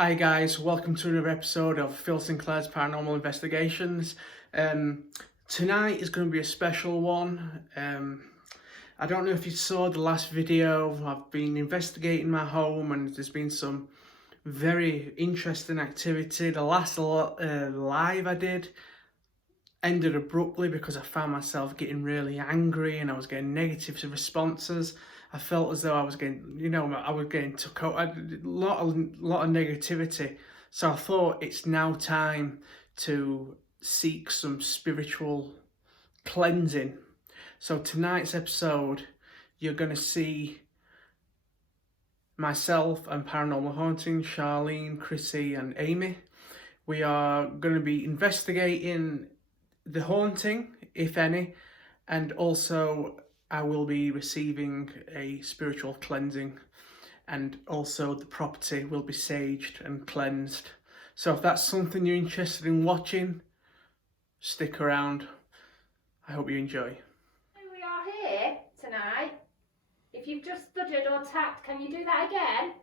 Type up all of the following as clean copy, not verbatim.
Hi guys, welcome to another episode of Phil Sinclair's Paranormal Investigations. Tonight is going to be a special one. I don't know if you saw the last video. I've been investigating my home and there's been some very interesting activity. The last live I did ended abruptly because I found myself getting really angry and I was getting negative responses. I felt as though I was getting, I was getting took out, a lot of negativity. So I thought it's now time to seek some spiritual cleansing. So tonight's episode, you're going to see myself and Paranormal Hauntings, Charlene, Chrissy and Amy. We are going to be investigating the haunting, if any, and also I will be receiving a spiritual cleansing, and also the property will be saged and cleansed. So if that's something you're interested in watching, stick around. I hope you enjoy. We are here tonight. If you've just stuttered or tapped, can you do that again?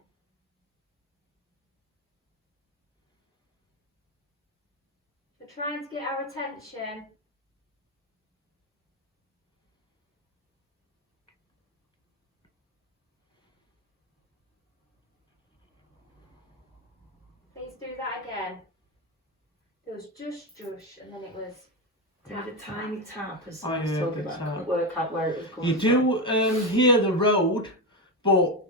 We're trying to get our attention. Please do that again. There was just and then it was Did a tiny tap as I I was heard talking the about. tap. I couldn't work out where it was coming You do hear the road, but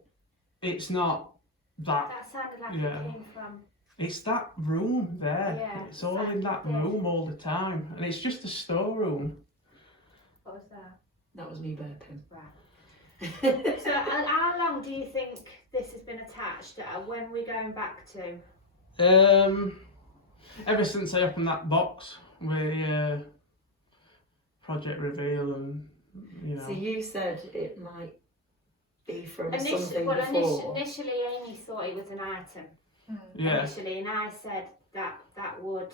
it's not that. That sounded like Yeah. it came from. It's that room there. Yeah, It's all in that exactly. room all the time, and it's just a storeroom. What was that? That was me burping. Right. So, how long do you think this has been attached? When are we going back to? Ever since I opened that box with Project Reveal and So you said it might be from something Well, before. initially Amy thought it was an item. yeah. Initially, and I said that would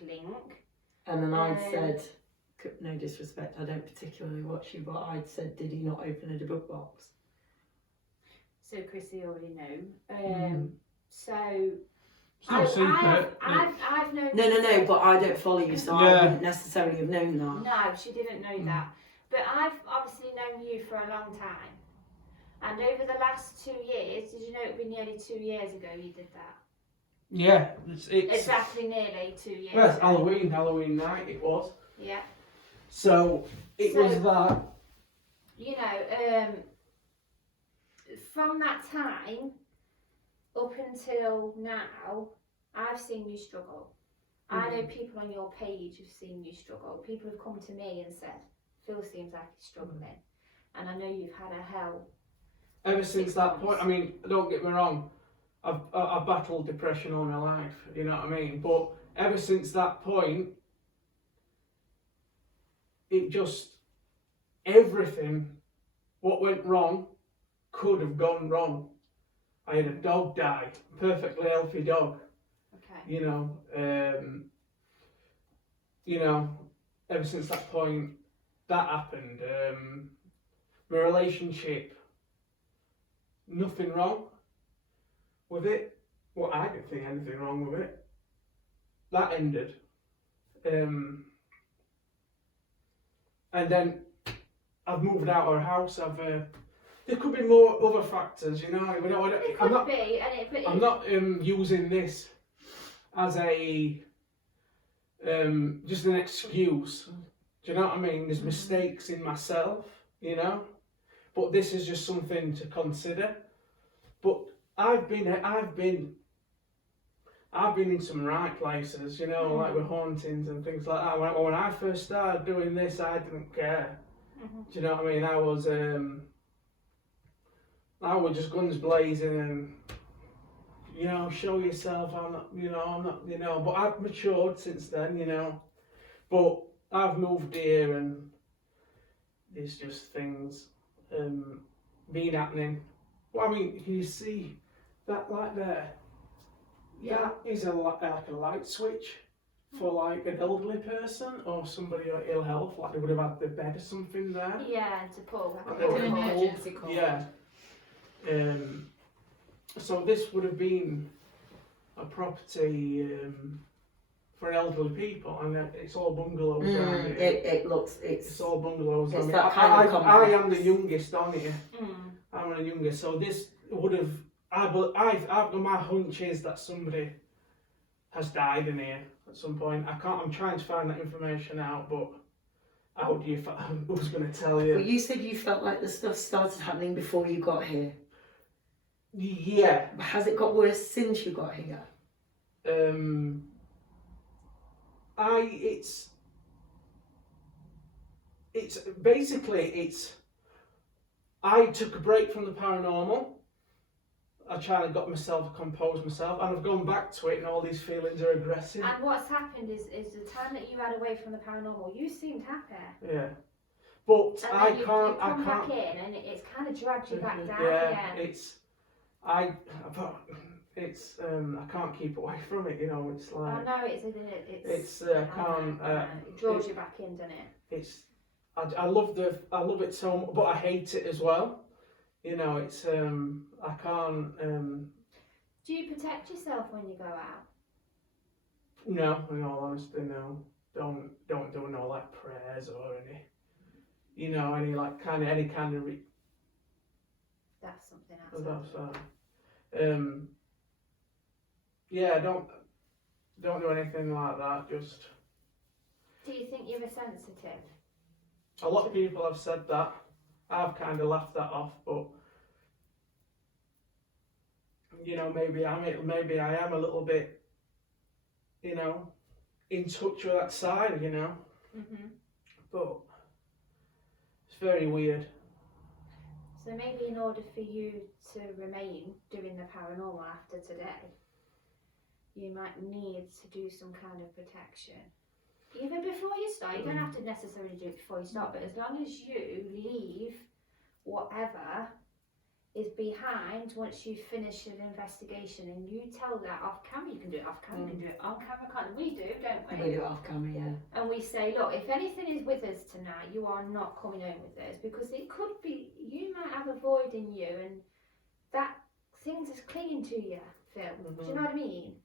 link. And then I'd said, no disrespect, I don't particularly watch you, but I'd said, did he not open a book box? So Chrissy already knew. So It's no secret. I've known. No, but I don't follow you, so I wouldn't necessarily have known that. No, she didn't know that. But I've obviously known you for a long time. And over the last 2 years, did you know it would be nearly 2 years ago you did that? Yeah, it's Exactly nearly 2 years well, ago. Halloween night it was. Yeah. So it was that. You know, from that time up until now, I've seen you struggle. I know people on your page have seen you struggle. People have come to me and said, Phil seems like he's struggling. And I know you've had a hell. Ever since that point, I mean, don't get me wrong, I've battled depression all my life, you know what I mean? But ever since that point, it just, everything, what went wrong, could have gone wrong. I had a dog die, a perfectly healthy dog. Okay. Ever since that point, that happened. My relationship, nothing wrong with it. Well, I didn't think anything wrong with it. That ended. And then I've moved out of our house. There could be more other factors, you know. I'm not using this as a just an excuse. Do you know what I mean? There's mistakes in myself, you know. But this is just something to consider. But I've been in some right places, you know, like with hauntings and things like that. When I first started doing this, I didn't care. Do you know what I mean? I was just guns blazing and, you know, show yourself. I'm not. But I've matured since then, you know. But I've moved here and there's just things been happening. Well, I mean, can you see that light there? Yeah. That is like a light switch for like an elderly person or somebody with ill health, like they would have had the bed or something there. Yeah, to pull. Like an emergency call. Yeah. So this would have been a property for elderly people, and it's all bungalows around here. It looks, It's all bungalows. it's I mean, that kind of I am complex. the youngest on here. Mm. I'm the youngest, so this would have. I've my hunch is that somebody has died in here at some point. I'm trying to find that information out, but how do you? I was going to tell you. Well, you said you felt like the stuff started happening before you got here. Yeah. Has it got worse since you got here? It's basically I took a break from the paranormal. I tried to got myself composed myself, and I've gone back to it, and all these feelings are aggressive. And what's happened is the time that you had away from the paranormal, you seemed happy. Yeah, but And I then you can't. come back in, and it's kind of dragged you back down Yeah, again. I can't keep away from it. You know, it's like. Oh no, it's I can't. it draws you back in, doesn't it? It's. I love it so much, but I hate it as well. You know, it's I can't. Do you protect yourself when you go out? No, in all honesty, no. Don't do no like prayers or any. You know, any kind of. That's something else. That's yeah, don't do anything like that. Just. Do you think you're sensitive? A lot of people have said that. I've kind of laughed that off, but you know, maybe I am a little bit, you know, in touch with that side, you know. Mhm. But it's very weird. So maybe in order for you to remain doing the paranormal after today, you might need to do some kind of protection. Even before you start, you don't have to necessarily do it before you start, but as long as you leave whatever is behind once you finish an investigation, and you tell that off camera, you can do it off camera, you can do it on camera, can't we? Do, don't we? We do it off camera, yeah. And we say, look, if anything is with us tonight, you are not coming home with us, because it could be, you might have a void in you, and that thing's just clinging to you, Phil. Do you know what I mean?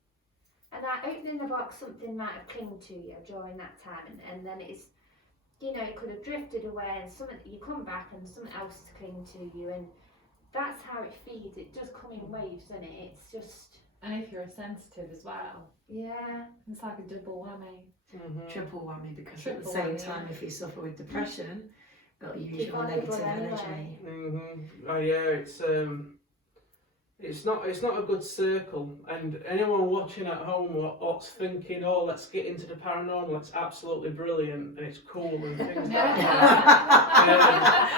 And that opening the box, something might have clung to you during that time, and then it's, you know, it could have drifted away, and something, you come back and something else is clinging to you, and that's how it feeds. It does come in waves, doesn't it? It's just. And if you're sensitive as well, Yeah. it's like a double whammy. Triple whammy, because at the Triple same whammy, time, yeah. if you suffer with depression, it'll use Keep your on negative people energy. anyway. Oh yeah, it's not a good circle, and anyone watching at home what's thinking, oh, let's get into the paranormal, it's absolutely brilliant and it's cool and things like that.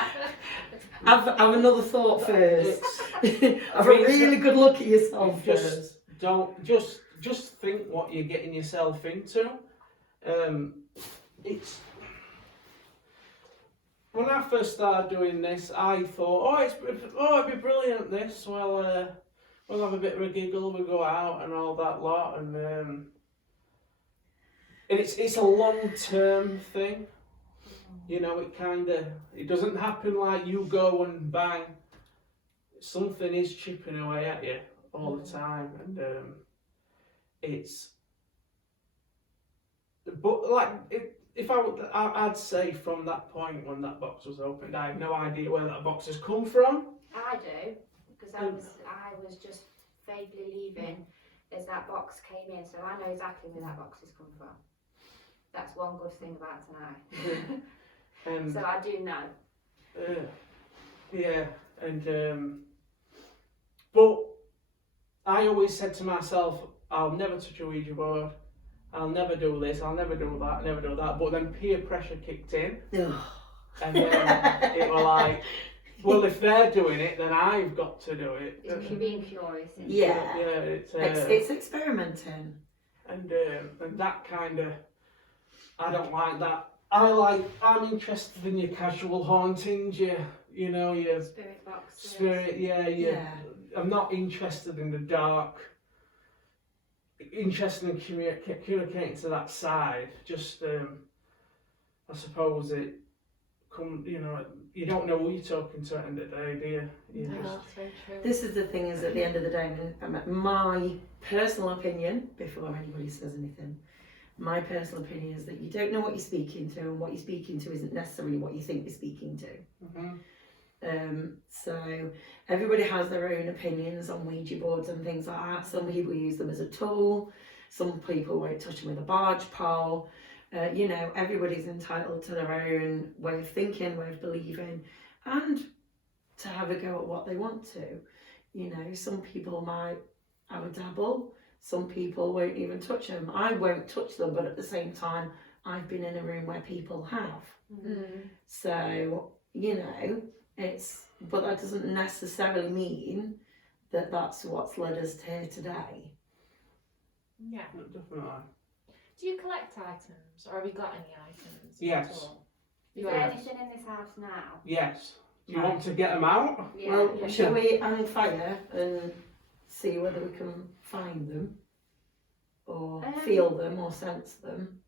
Have another thought first. Have I mean, a really good look at yourself just first. don't just think what you're getting yourself into. It's when I first started doing this, I thought, it'd be brilliant. This, we'll have a bit of a giggle, we'll go out and all that lot, and it's a long-term thing. You know, it doesn't happen like you go and bang. Something is chipping away at you all the time, and but like if I'd say from that point when that box was opened, I have no idea where that box has come from. I do, because I was just vaguely leaving as that box came in, so I know exactly where that box has come from. That's one good thing about tonight. And So I do know. yeah, and but I always said to myself, I'll never touch a Ouija board. I'll never do this. I'll never do that. Never do that. But then peer pressure kicked in, and then it was like, well, if they're doing it, then I've got to do it. It's being curious. Yeah. It's It's experimenting. and that kind of, I don't like that. I'm interested in your casual hauntings, you know, your Spirit boxes. spirit, Yeah. I'm not interested in the dark. Interested in communicating to that side. Just, I suppose it come, you know, you don't know who you're talking to at the end of the day, do you? You No, just, that's very true. This is the thing, is at the end of the day, my personal opinion, before anybody says anything, my personal opinion is that you don't know what you're speaking to, and what you're speaking to isn't necessarily what you think you're speaking to. So everybody has their own opinions on Ouija boards and things like that. Some people use them as a tool, some people won't touch them with a barge pole. You know, everybody's entitled to their own way of thinking, way of believing, and to have a go at what they want to. You know, some people might have a dabble, some people won't even touch them. I won't touch them, but at the same time, I've been in a room where people have. So, you know, but that doesn't necessarily mean that that's what's led us to here today. Yeah. definitely. Do you collect items, or have you got any items? Yes. At all? Is You there have? anything in this house now? Yes. Do you want to get them out? Yeah. Well, yeah. shall we hang fire and see whether we can find them, or feel them, or sense them?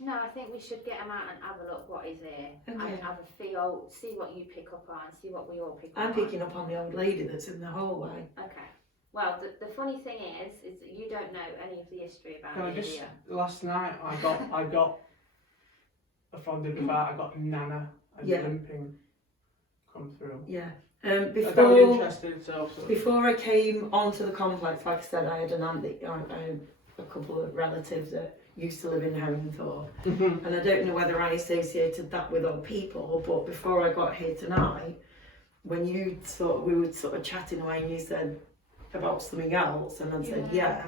No, I think we should get them out and have a look what is here. Okay. And have a feel, see what you pick up on, see what we all pick up I'm on. picking up on the old lady that's in the hallway. Okay. Well, the funny thing is that you don't know any of the history about Can I it, just, do you? last night I got from the device, I got Nana and Yeah. limping come through. Yeah. I'm very Before interested, so. I came onto the complex, like I said, I had I had a couple of relatives that used to live in Herringthorpe, and I don't know whether I associated that with old people, but before I got here tonight, when we were sort of chatting away and you said about something else, and I said, yeah,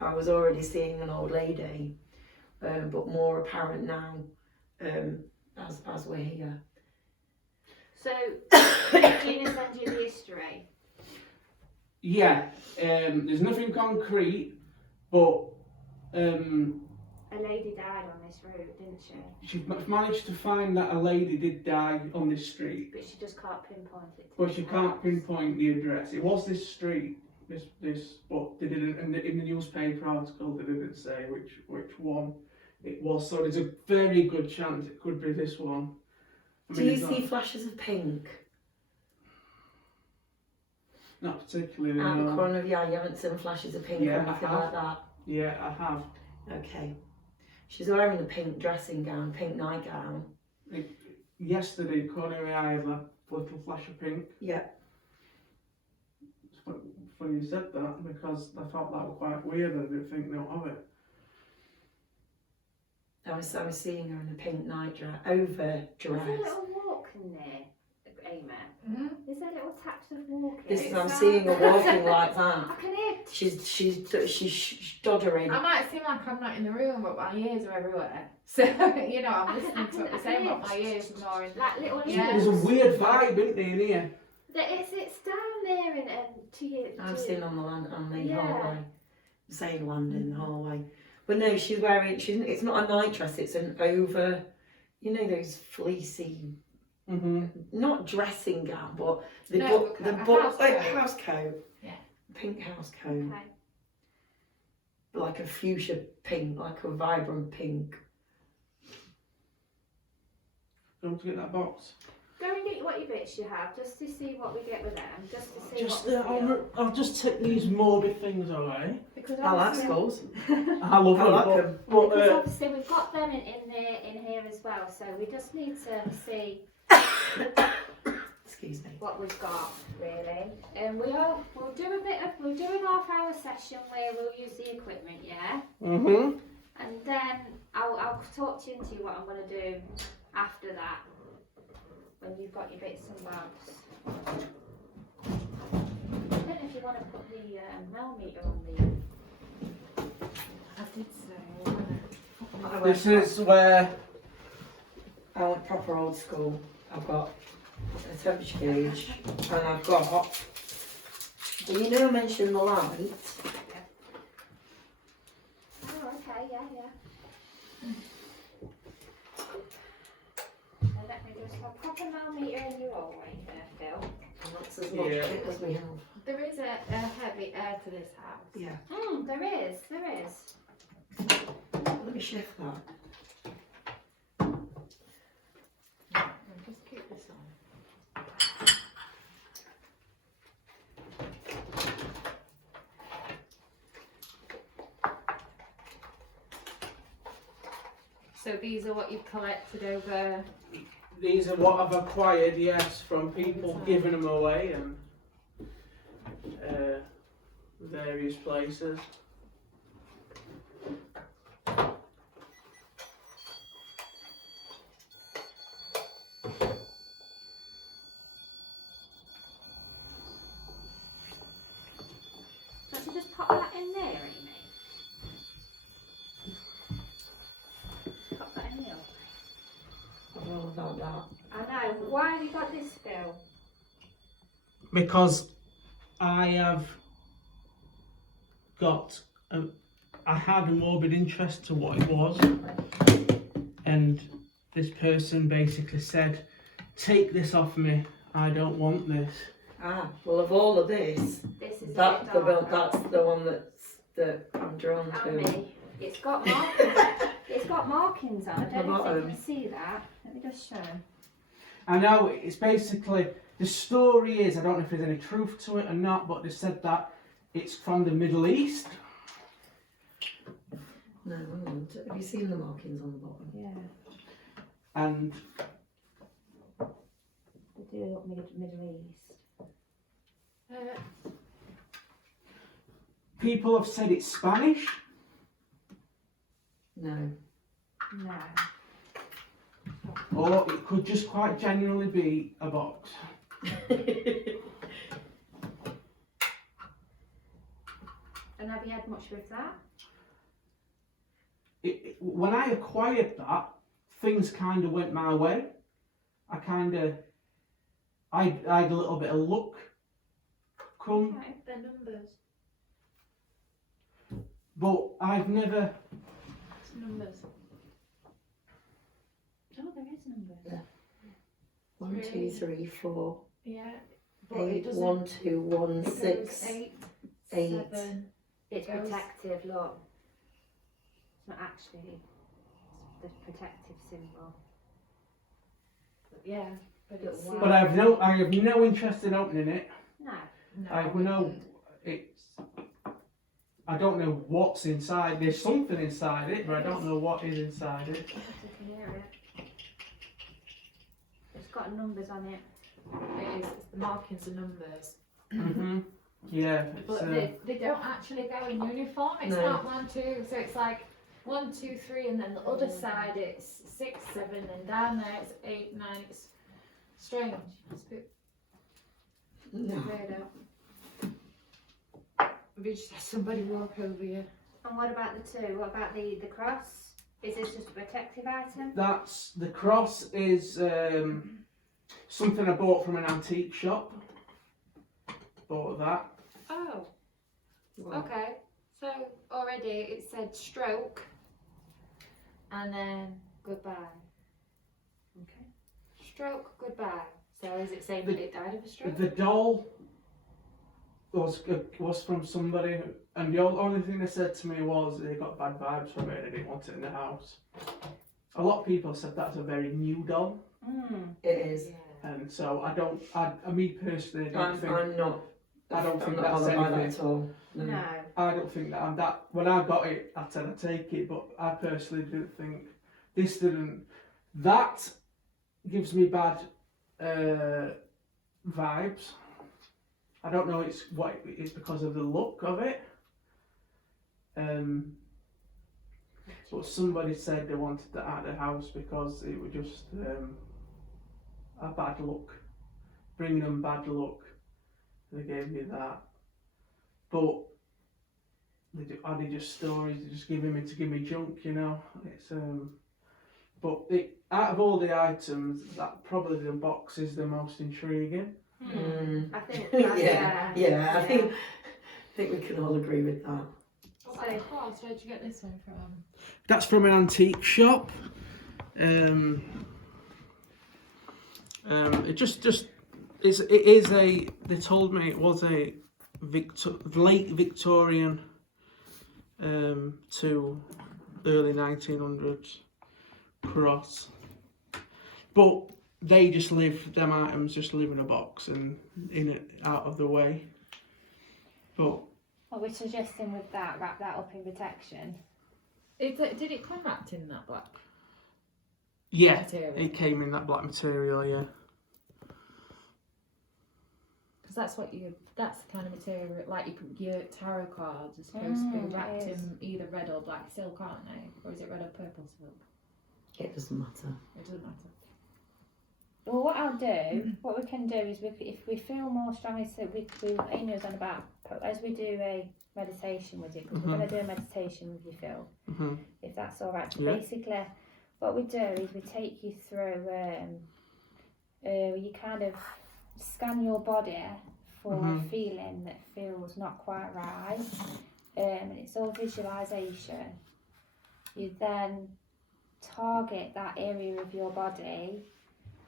I was already seeing an old lady, but more apparent now as we're here. So, did Gina send you the history? Yeah, there's nothing concrete, but A lady died on this road, didn't she? she managed to find that a lady did die on this street, But she just can't pinpoint it. but she can't pinpoint the address. It was this street, this, but they didn't, in the newspaper article they didn't say which one it was, so there's a very good chance it could be this one. Do you see flashes of pink Not particularly, out the no. corner of your eye? You haven't seen flashes of pink Yeah, or I anything have. like that? Yeah, I have. Okay. She's wearing a pink dressing gown, pink nightgown. Yesterday, corner of my eye, had a little flash of pink. Yeah. It's funny you said that, because I thought that was quite weird. I didn't think no of it. I was seeing her in a pink overdress. Is there a little walk in there, Amy? Mm-hmm. Is there little taps of walking? This is, I'm seeing her walking like that. I can hear. She's doddering. I might seem like I'm not in the room, but my ears are everywhere. So, you know, I'm listening to what you're saying, but my ears are more in. Like little Yeah. There's a weird vibe, isn't there, in here? It's down there in to you. I'm seeing on the hallway. Yeah. I'm saying land in the hallway. But no, she's wearing. It's not a night dress. It's an over. You know those fleecy. Not dressing gown, but the No, a house coat. Yeah. Pink house coat. Okay. Like a fuchsia pink, like a vibrant pink. Don't get that box. Go and get what your bits you have, just to see what we get with them, just to see Just, what we feel. I'll just take these morbid things away. Because I like obviously- skulls. I love I them, like but, them. but Because obviously we've got them in here as well, so we just need to see Excuse me. what we've got really. And we'll do an half-hour session where we'll use the equipment, yeah. And then I'll talk to you into what I'm going to do after that, when you've got your bits and bobs. I don't know if you want to put the millimeter on the. I did say. this is where I went proper old school. I've got a temperature gauge, and I've got. Well, you know, I mentioned the light. Oh, okay, yeah. So let me just pop a millimeter in your hallway here, Phil. And that's as much Yeah. kit as we have. There is a heavy air to this house. Yeah. There is. Let me shift that. I'm just So these are what you've collected over. These are what I've acquired, yes, from people giving them away and various places. Don't you just pop that in there, Amy? Pop that in there. I'm all about that. I know. Why have you got this, Phil? Because I have got I had a morbid interest to what it was, and this person basically said, take this off me, I don't want this. Ah, well, of all of this, This is that's a bit darker. that's the one that I'm drawn to. And me. It's got markings. It's got markings on. I don't know if you can see that. Let me just show. I know it's basically, the story is, I don't know if there's any truth to it or not, but they said that it's from the Middle East. No, hang on. Have you seen the markings on the bottom? Yeah. And They do look Middle East. people have said it's Spanish. No. No. Or it could just quite genuinely be a box. And have you had much with that? When I acquired that, things kind of went my way. I had a little bit of luck come, Okay. They're numbers. but I've never. It's numbers. Oh, there is numbers. 1, 2, 3, 4, Yeah. But it 8, doesn't. 1, 2, 1, it goes 6. 8, 8. 7. It's Goes- protective, look. It's not actually the protective symbol. Yeah. But it's. Wow. But I have no interest in opening it. No. No. I have no. I don't know what's inside. There's something inside it, but I don't know what is inside it. I can hear it. It's got numbers on it. It is. It's the markings and numbers. Mhm. Yeah. It's, But they don't actually go in uniform. It's No. not 1, 2. So it's like 1, 2, 3, and then the other side it's 6, 7, and down there it's 8, 9. It's strange. It's a bit No. weirdo. We just had somebody walk over you. And what about the two? What about the cross? Is this just a protective item? That's the cross is something I bought from an antique shop. Bought that. Oh, Well, okay. So already it said stroke, and then goodbye. Okay. Stroke, goodbye. So is it saying that it died of a stroke? The doll was from somebody, and the only thing they said to me was they got bad vibes from it and they didn't want it in the house. A lot of people said that's a very new doll, it is. Yeah. and so me personally, I'm not. I don't think I'm not that's bothered by that anything. at all. No. No. I don't think that I'm that. When I got it, I said I'd take it, but I personally didn't think this didn't. That gives me bad vibes. I don't know. It's because of the look of it. But somebody said they wanted that out of the house because it was just a bad look, bringing them bad luck. They gave me that, but are they just stories? They're just giving me to give me junk, you know. It's but out of all the items, that probably the box is the most intriguing. Mm. I think Yeah. I think we can all agree with that. What about the cross? Where'd you get this one from? That's from an antique shop. It is a. They told me it was a late Victorian to early 1900s cross, but they just live. Them items just live in a box and in it out of the way. But What we're suggesting with that, wrap that up in protection. Did it come wrapped in that black? Yeah, material. it came in that black material, yeah. Because that's the kind of material, like your tarot cards are supposed to be wrapped it is. in either red or black silk, aren't they? Or is it red or purple silk? It doesn't matter. It doesn't matter. Well, what I'll do, what we can do is, if we feel more strongly, so Amy was on about, as we do a meditation with you, because we're going to do a meditation with you, Phil, if that's all right. So Yeah. basically, what we do is we take you through, you kind of scan your body for a feeling that feels not quite right, and it's all visualisation. You then target that area of your body,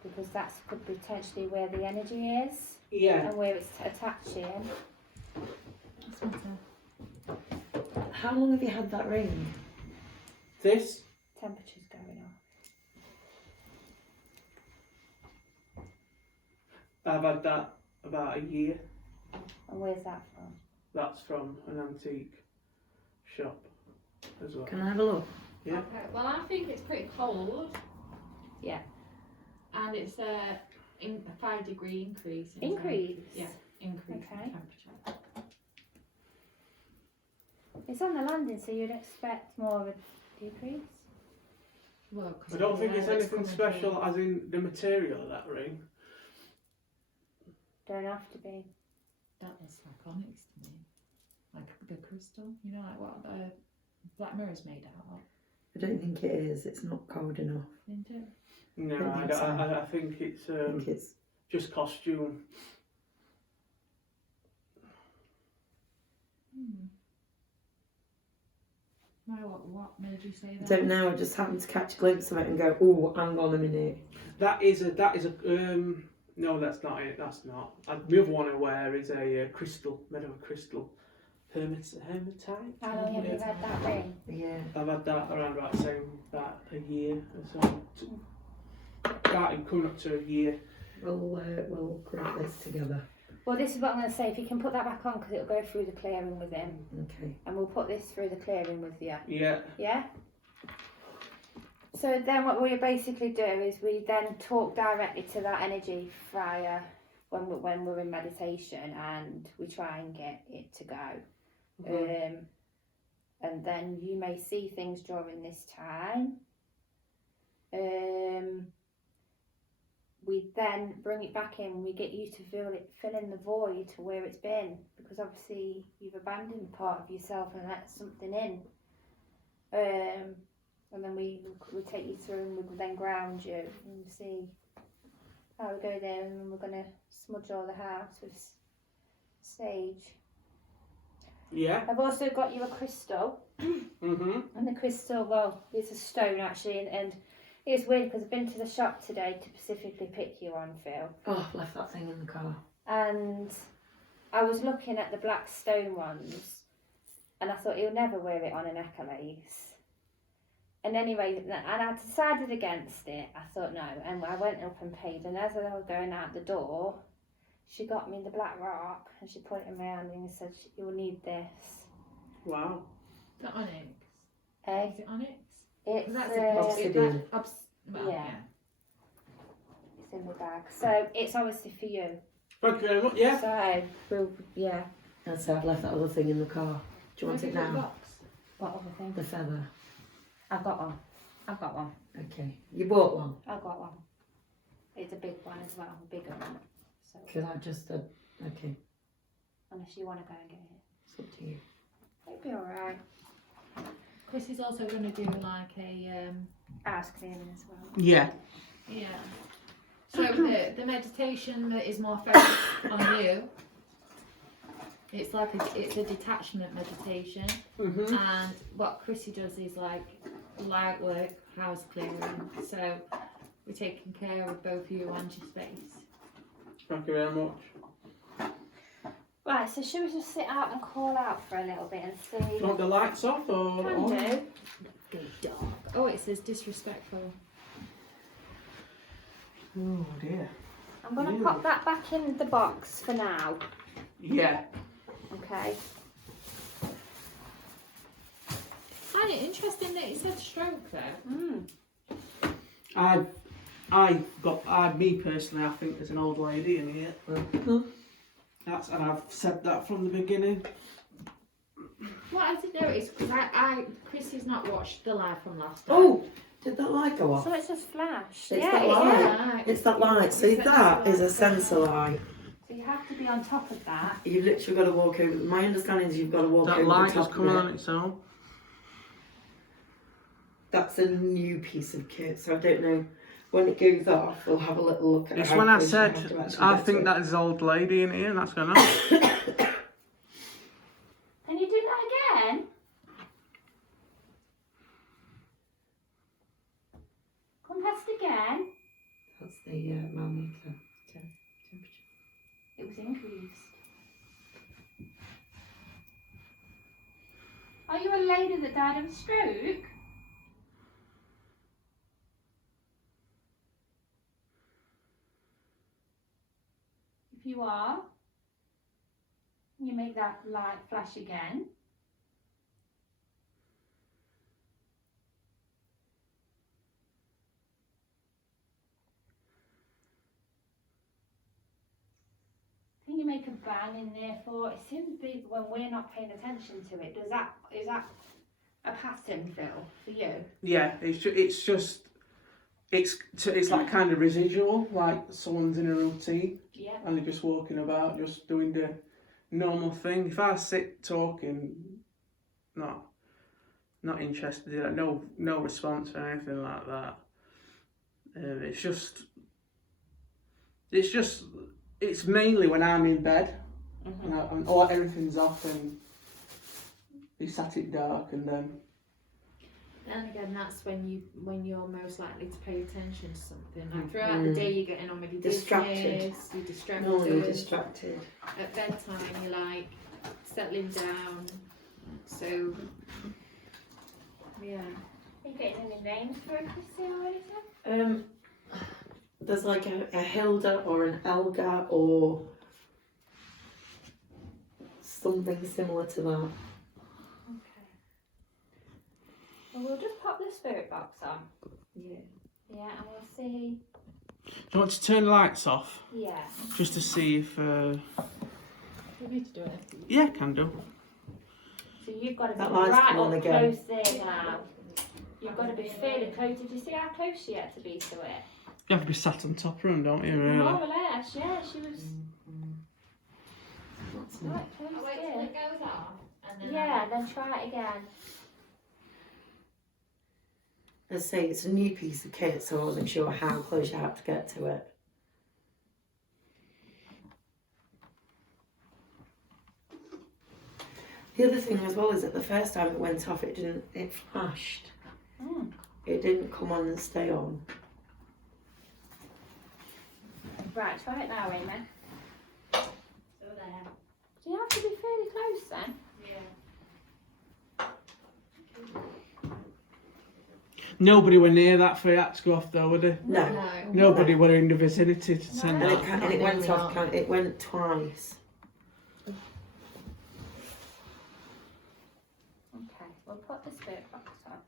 because that could potentially where the energy is Yeah. and where it's attaching. That's matter. How long have you had that ring? This? Temperature's going off. I've had that about a year. And where's that from? That's from an antique shop as well. Can I have a look? Yeah. Okay. Well, I think it's pretty cold. Yeah. And it's a 5-degree increase. In Increase? Yeah, increase Okay. in temperature. It's on the landing, so you'd expect more of a decrease. Well, 'cause I don't of think the it's air that's anything coming special through. as in the material of that ring. Don't have to be. That looks like onyx to me. Like the crystal, you know, like what the Black Mirror's made out of. I don't think it is. It's not cold enough. Isn't it? No, Don't think so. I think it's I think it's. just costume. Why, what made you say I that? don't know. I just happened to catch a glimpse of it and go, "Oh, hang on a minute." That is a no, that's not it. That's not. The other one I wear is a crystal, made of a crystal. Hematite. How long have you had that ring? Yeah. I've had that around about the same, about a year or so. Starting coming up to a year. We'll group this together. Well, this is what I'm going to say. If you can put that back on, because it'll go through the clearing with him. Okay. And we'll put this through the clearing with you. Yeah. Yeah? So then what we basically do is we then talk directly to that energy via when we're in meditation, and we try and get it to go. And then you may see things during this time. We then bring it back in. We get you to fill in the void to where it's been, because obviously you've abandoned part of yourself and let something in. And then we take you through, and we then ground you and see how we go there. And then we're going to smudge all the house with sage. Yeah. I've also got you a crystal. And the crystal, well, it's a stone actually, and it's weird because I've been to the shop today to specifically pick you on, Phil. Oh, I've left that thing in the car. And I was looking at the black stone ones, and I thought he'll never wear it on a necklace. And anyway, and I decided against it. I thought no, and I went up and paid. And as I was going out the door, she got me the black rock, and she put it in my hand and said, "You'll need this." Wow. The onyx. Eh? Is it onyx? It's That's obsidian. Well, Yeah. It's in the bag, so it's obviously for you. Thank you very much. Yeah. So yeah. And so I've left that other thing in the car. Do you want it now? Box? What other thing? The feather. I've got one. I've got one. Okay. You bought one? I've got one. It's a big one as well, a bigger one. So Because I just okay. unless you want to go and get it, It's up to you. it'll be alright. Chris is also going to do like a House cleaning as well. Yeah. yeah. So the meditation that is more focused on you. It's like it's a detachment meditation, and what Chrissy does is like light work, house clearing. So we're taking care of both you and your space. Thank you very much. Right, so should we just sit out and call out for a little bit and see? Do you want the lights off or Can on? do. Good dog. Oh, it says disrespectful. Oh dear. I'm going to pop that back in the box for now. Yeah. Okay. I find it interesting that it said stroke there. Me personally, I think there's an old lady in here. Mhm. And I've said that from the beginning. What I did notice, because Chrissy's not watched the live from last time. Oh, did that light go off? So it's just flashed. It's yeah, that it light. is. It's that light. See, that is a sensor light. So you have to be on top of that. You've literally got to walk over. My understanding is you've got to walk That over light the just top coming of on it. its own. That's a new piece of kit, so I don't know. When it goes off, we'll have a little look at It's how when I close you said, have to actually I get think to it. that is old lady in here, and that's going on. Can you do that again? Come past again. That's the millimeter temperature. It was increased. Are you a lady that died of a stroke? If you are, you make that light flash again. I think you make a bang in there for, it seems big when we're not paying attention to it. Is that a pattern, Phil, for you? Yeah, it's like kind of residual, like someone's in a routine Yeah. and they're just walking about, just doing the normal thing. If I sit talking, not interested in it, no response or anything like that. It's mainly when I'm in bed and everything's off and it's sat it dark, and then. And again, that's when you're most likely to pay attention to something. Like throughout the day, you're getting on with your Distracted. business, you're distracted. No, you're distracted. At bedtime, you're like settling down. So, yeah. Are you getting any names for a Chrissy or anything? There's like a Hilda or an Elga or something similar to that. Okay. Well, we'll just pop the spirit box on. Yeah. Yeah, and we'll see. Do you want to turn the lights off? Yeah. Just to see if. You need to do it. Yeah, can do. So you've got to be That light's right come on up again. close there now. You've got to be fairly close. Did you see how close she had to be to it? You have to be sat on top of them, don't you, really? More or less, yeah. She was That's right not. close I'll wait till there. it goes off. And then Yeah, then try it again. Let's say it's a new piece of kit, so I wasn't sure how close you had to get to it. The other thing as well is that the first time it went off, it flashed. Mm. It didn't come on and stay on. Right, try it now, Amy. So there. So you have to be fairly close then. Yeah. Nobody were near that for that to go off, though, were they? No. Nobody were in the vicinity to send And that. it went off. It went twice. Okay, we'll put the spirit box on.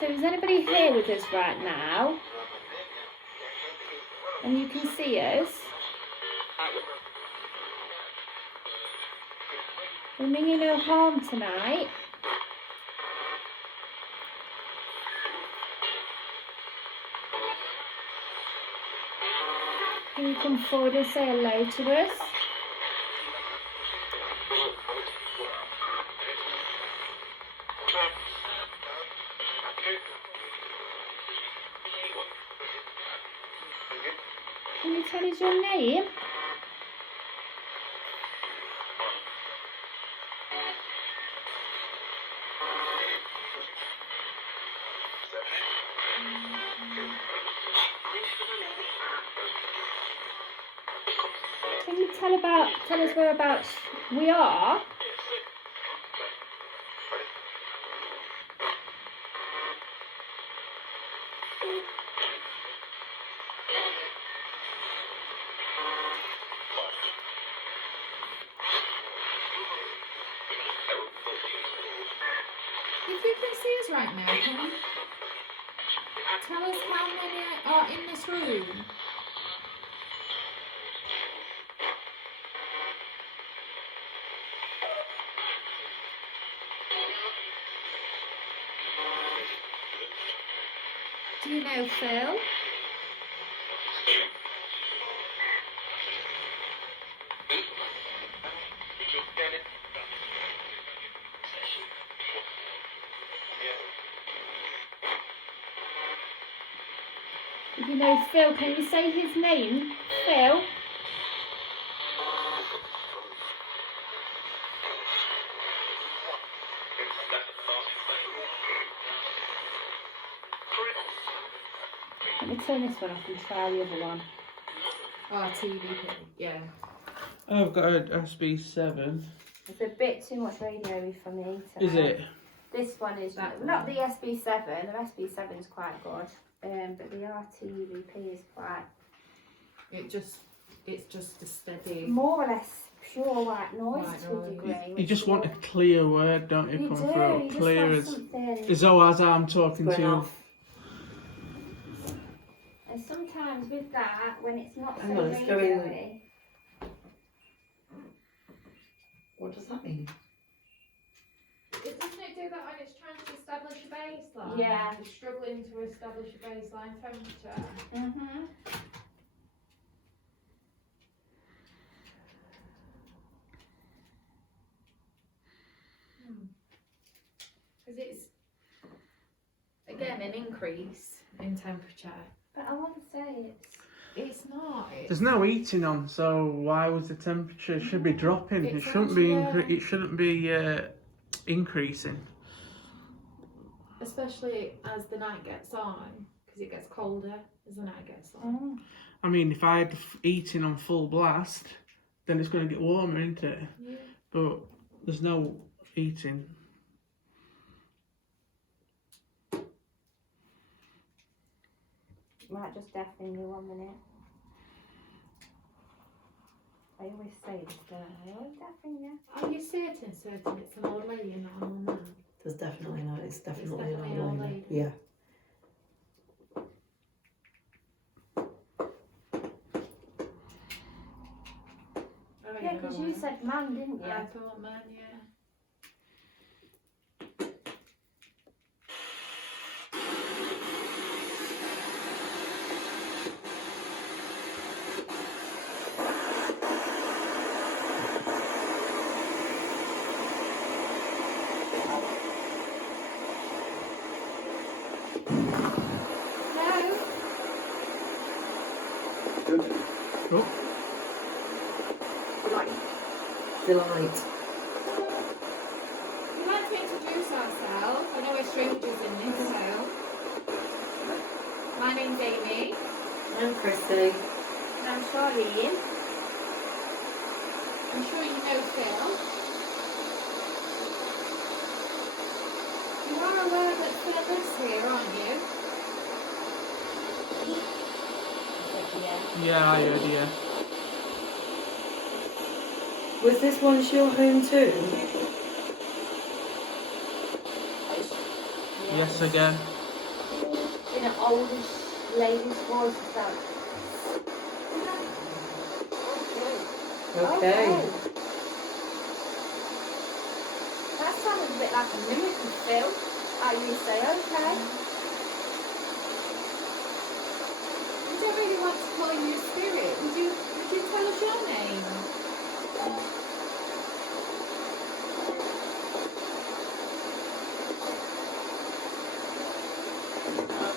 So is anybody here with us right now? And you can see us? We're meaning no harm tonight. Can you come forward and say hello to us? Can you tell us your name? Can you tell us whereabouts we are? If you can see us right now, can you tell us how many are in this room? Do you know Phil? If you know Phil, can you say his name? Phil? Let me turn this one off and try the other one. Oh, TV, yeah. I've got an SB7. It's a bit too much radio for me tonight. Is it? This one is That not one. the SB7. The SB7 is quite good, but the RTVP is quite It's just a steady. more or less pure white noise White to a noise. degree. You which just is want a good. clear word, don't you, You come do. through? You just Clear want as something. though as I'm talking Going to. off. And sometimes with that, when it's not so Hang on, it's going- radio-y, What does that mean? Doesn't it do that when it's trying to establish a baseline? Yeah. It's struggling to establish a baseline temperature. mhm. Because it's, again, an increase in temperature. But I want to say It's not. There's no heating on, so why was the temperature? It should be dropping. It's It shouldn't be. actually, It shouldn't be increasing. especially as the night gets on, because it gets colder as the night gets on. Mm. I mean, if I had heating on full blast, then it's going to get warmer, isn't it? Yeah. But there's no heating. Might just deafen you 1 minute. I always say this, don't I? Always deafen you. Are you certain it's an old lady in that one now? There's definitely not. It's definitely, definitely an old lady. Yeah. Yeah, because you said man, didn't you? I thought man, yeah. Oh, Delight. We'd like to introduce ourselves. I know we're strangers in this, so. My name's Amy. I'm Chrissy. And I'm Charlene. I'm sure you know Phil. You are aware that Phil lives here, aren't you? Yeah. yeah, I heard you. Was this once your home too? Yes, again. In an oldish lady's voice, it's like, Okay. That sounded a bit like a miracle, Phil. You say, okay. We don't really want to call you a spirit. Would you tell us your name?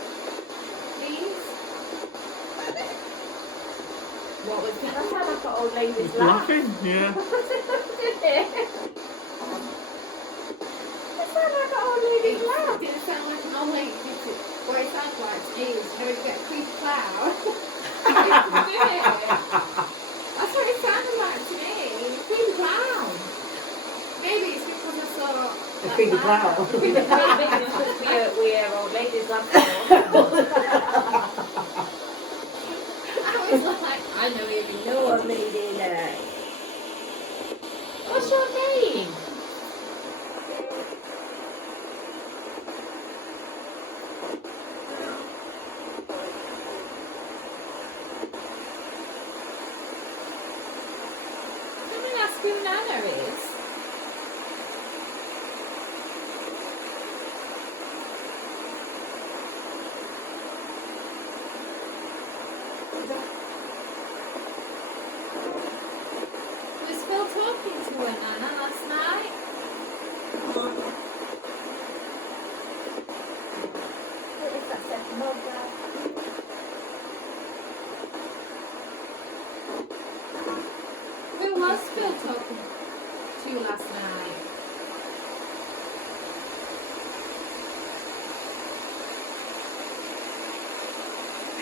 Please? What was That that? sounded like an old lady's It's laugh. laughing, yeah. That sounded like an old lady's laugh. Did it sound like an old lady? What it sounds like to me is, you know, when you get a creepy cloud. That's what it sounded like to me. Creepy clown. Maybe it's because I saw A creepy cloud. We hear old ladies laugh. I was like, I know you. No old lady there. What's your name? who Nana is? Was Phil talking to her Nana last night? What is that second mug there? Who was Phil talking to last night?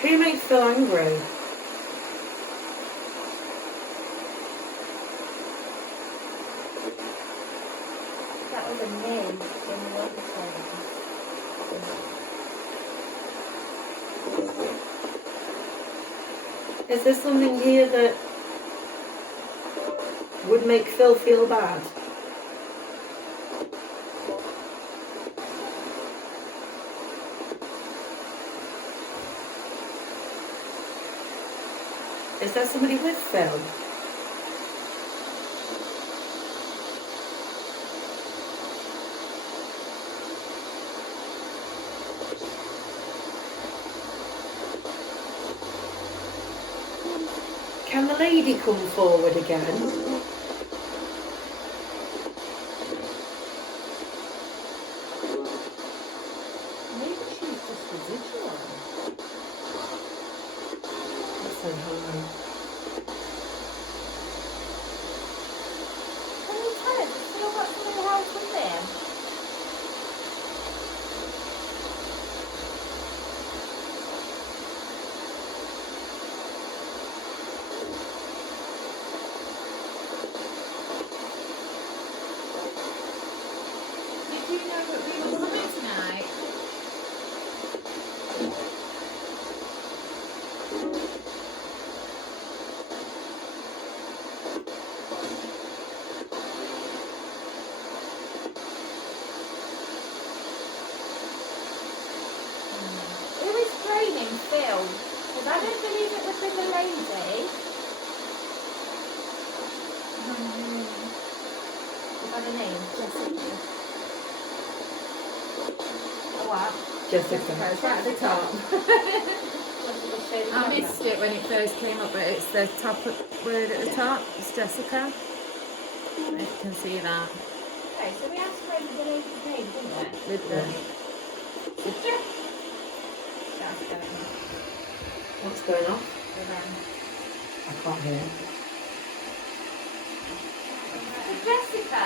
Who made Phil angry? That was a name in the undertones. Is there something here that would make Phil feel bad? Is there somebody with Phil? Can the lady come forward again? Maybe she's just residual. Let's say hi. Can you tell us? Has Phil got some of the house with him? Did you know that we were coming tonight? Who is training Phil? Because I don't believe it was with the lady. Is that a name? Jessica. Oh wow. Jessica. It's right at the top. I missed it when it first came up, but it's the top word at the top. It's Jessica. If you can see that. Okay, so we asked for the lady's name, didn't we? With the That's going on. What's going on? So I can't hear. Jessica,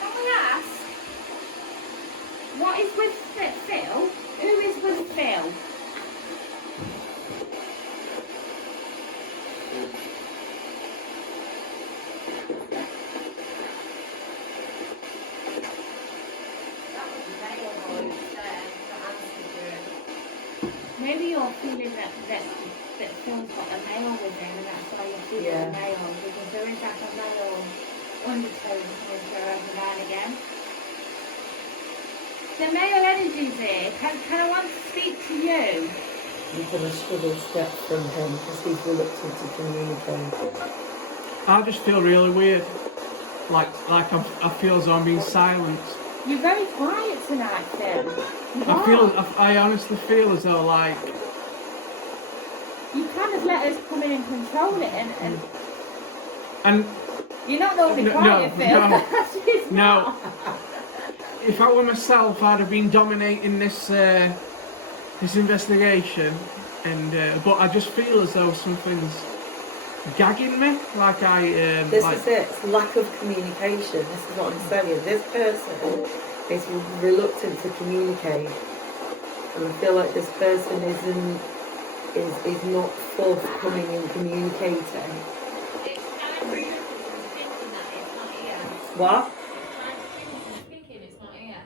can we ask, what is with Phil? Who is with Phil? Maybe you're feeling that Phil's got a male with him and that's why you're feeling Yeah. the male, because there is like a male undertone coming through every now and again. The male energy's here. Can I want to speak to you? You've done a struggle step from him because he's reluctant to communicate. I just feel really weird. Like I feel as though I'm being silenced. You're very quiet tonight, Phil. I honestly feel as though like You kind of let us come in and control it, and you're not normally No, quiet, no, Phil. no. She's no. not. If I were myself, I'd have been dominating this this investigation, and but I just feel as though something's gagging me. Like This like, is it, it's lack of communication. This is what I'm saying. This person is reluctant to communicate. And I feel like this person is not forthcoming in communicating. It's kind of thinking that it's not here. What? It's thinking it's not here.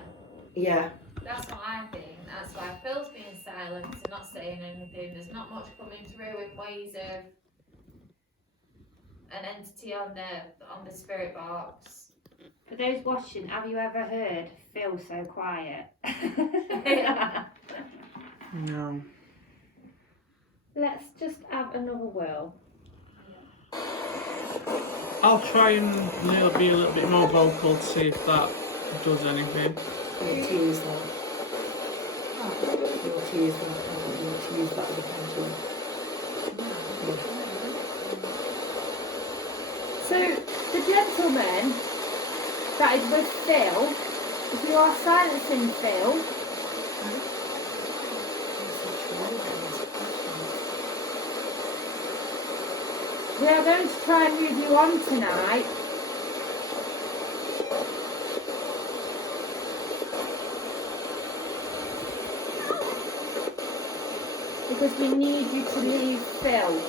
Yeah. That's what I think. That's why Phil's being silent and not saying anything. There's not much coming through in ways of an entity on the spirit box. For those watching, have you ever heard Phil so quiet? no. Let's just have another whirl. I'll try and be a little bit more vocal to see if that does anything. You'll to use that. You'll to use that. You'll to use that as a pendulum. So, the gentleman that is with Phil, if you are silencing Phil, we are going to try and move you on tonight. Because we need you to leave Phil.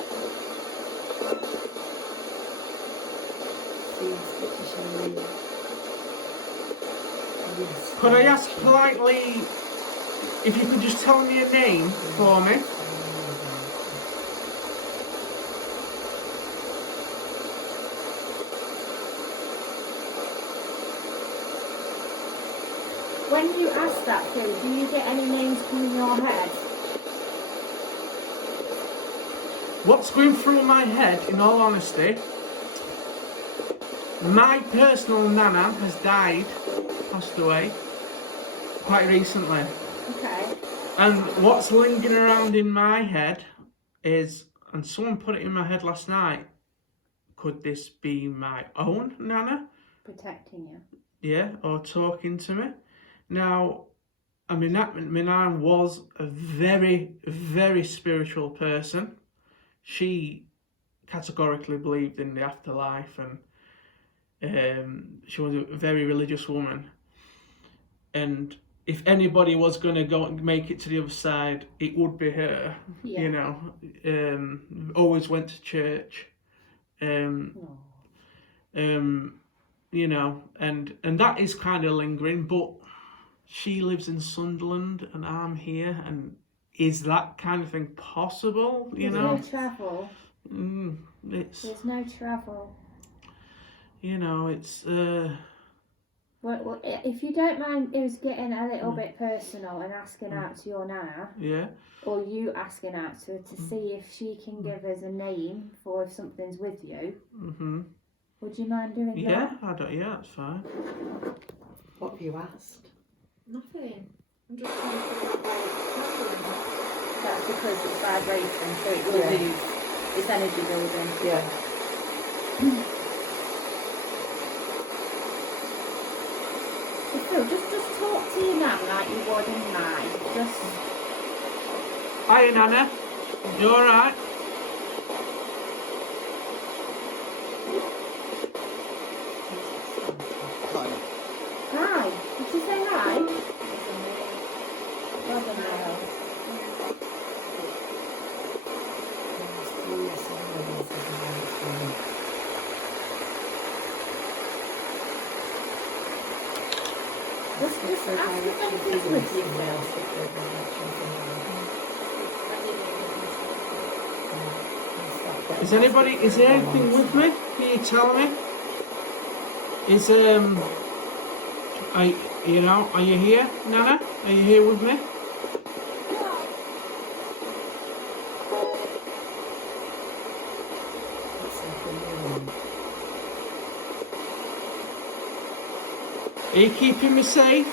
Yes. Could I ask politely if you could just tell me your name for me? When you ask that, Phil, do you get any names come in your head? What's going through my head, in all honesty, my personal nana has died, passed away, quite recently. Okay. And what's lingering around in my head is, and someone put it in my head last night, could this be my own nana? Protecting you. Yeah, or talking to me. Now, I mean, my nan was a very, very spiritual person. She categorically believed in the afterlife, and she was a very religious woman. And if anybody was going to go and make it to the other side, it would be her. Yeah. You know, always went to church. You know, and that is kind of lingering, but she lives in Sunderland and I'm here, and is that kind of thing possible? You There's know, no travel. It's, There's no travel. you know, it's Well, if you don't mind us getting a little bit personal and asking out to your nana, yeah, or you asking out to her to see if she can give us a name for if something's with you, would you mind doing that? yeah, that's fine. What have you asked? Nothing. I'm just trying to figure out why it's travelling. That's because it's vibrating, so it will Yeah. lose its energy building. Yeah. So Phil, just talk to your nan like you would in mine. Just Hiya, Nana. You alright? hi. Did you say hi? Well done, Mel. Just ask if anything's with you, Phil. Is there anything with me? Can you tell me? Is, are you here, Nana? Are you here with me? Are you keeping me safe?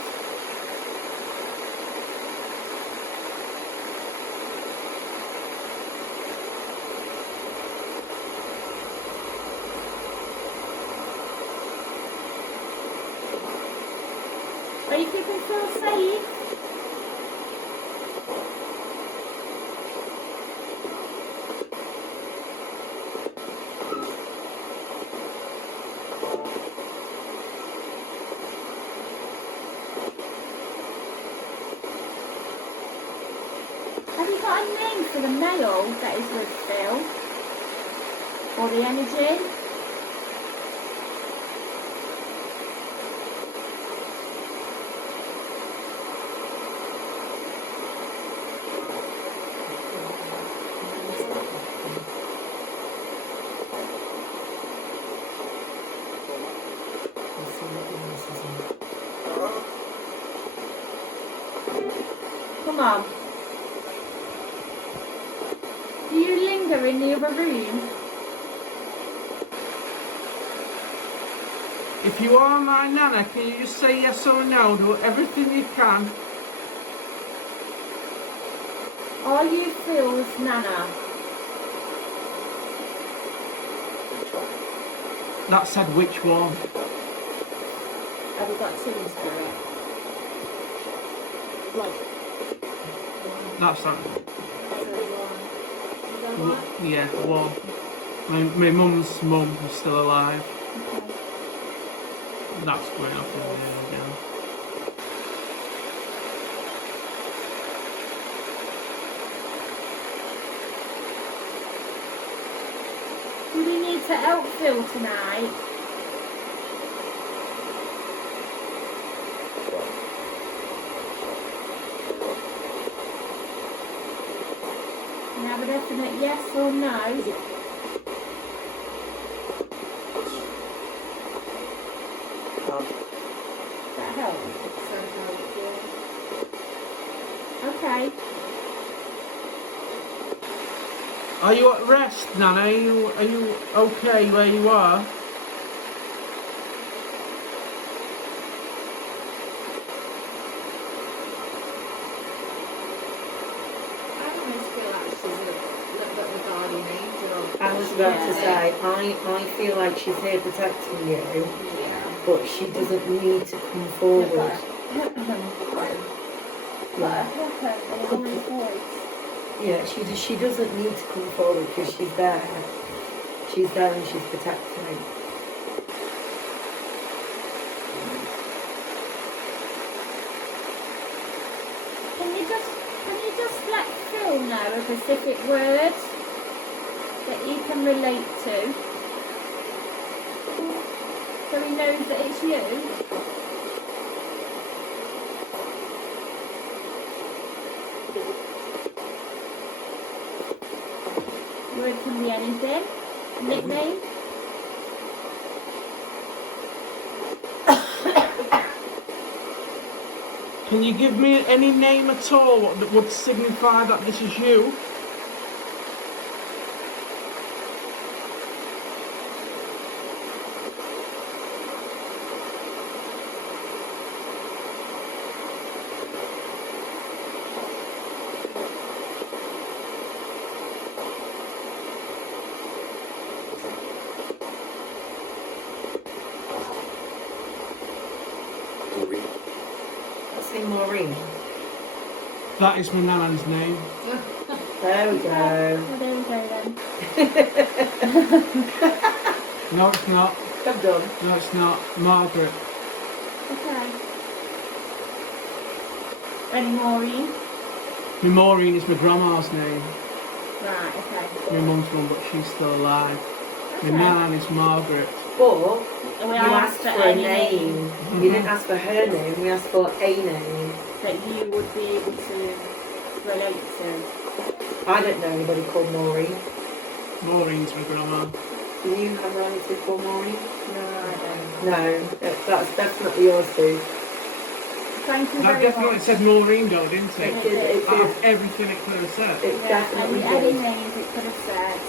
Are you keeping Phil safe? Have you got a name for the male that is with Phil? Or the energy? Come on. Do you linger in the other room? If you are my nana, can you just say yes or no? Do everything you can. Are you Phil's nana? That said which one? Have we got two in spirit? That's that. Is that right? Yeah, one. My mum's mum is still alive. Okay. That's going off in there again. Do we need to help Phil tonight? Can I have a definite yes or no? That help? Okay. Are you at rest, Nana? Are you okay where you are? I almost feel like she's a little bit of a guardian angel. I was about to Yeah. say, I feel like she's here protecting you, Yeah. but she doesn't need to come forward. Yeah, she doesn't need to come forward because she's there. She's there and she's protecting. Can you just let Phil know a specific word that he can relate to? So he knows that it's you? Word can be anything. Nickname? Can you give me any name at all that would signify that this is you? Say Maureen. That is my nana's name. There we go. Well, there we go then. No, it's not. I'm done. No, it's not. Margaret. Okay. And Maureen? My Maureen is my grandma's name. Right, okay. My mum's mum, but she's still alive. My Okay. nan is Margaret. But And we you asked for a any name. You didn't ask for her name, we asked for a name. that you would be able to relate to. I don't know anybody called Maureen. Maureen's my grandma. Do you have a relative called Maureen? No, I don't. No, that's definitely yours too. Thank you That very definitely much. said Maureen though, didn't it? It did, it Out did. of everything it could have said. It Yeah, definitely any did. names it could have said.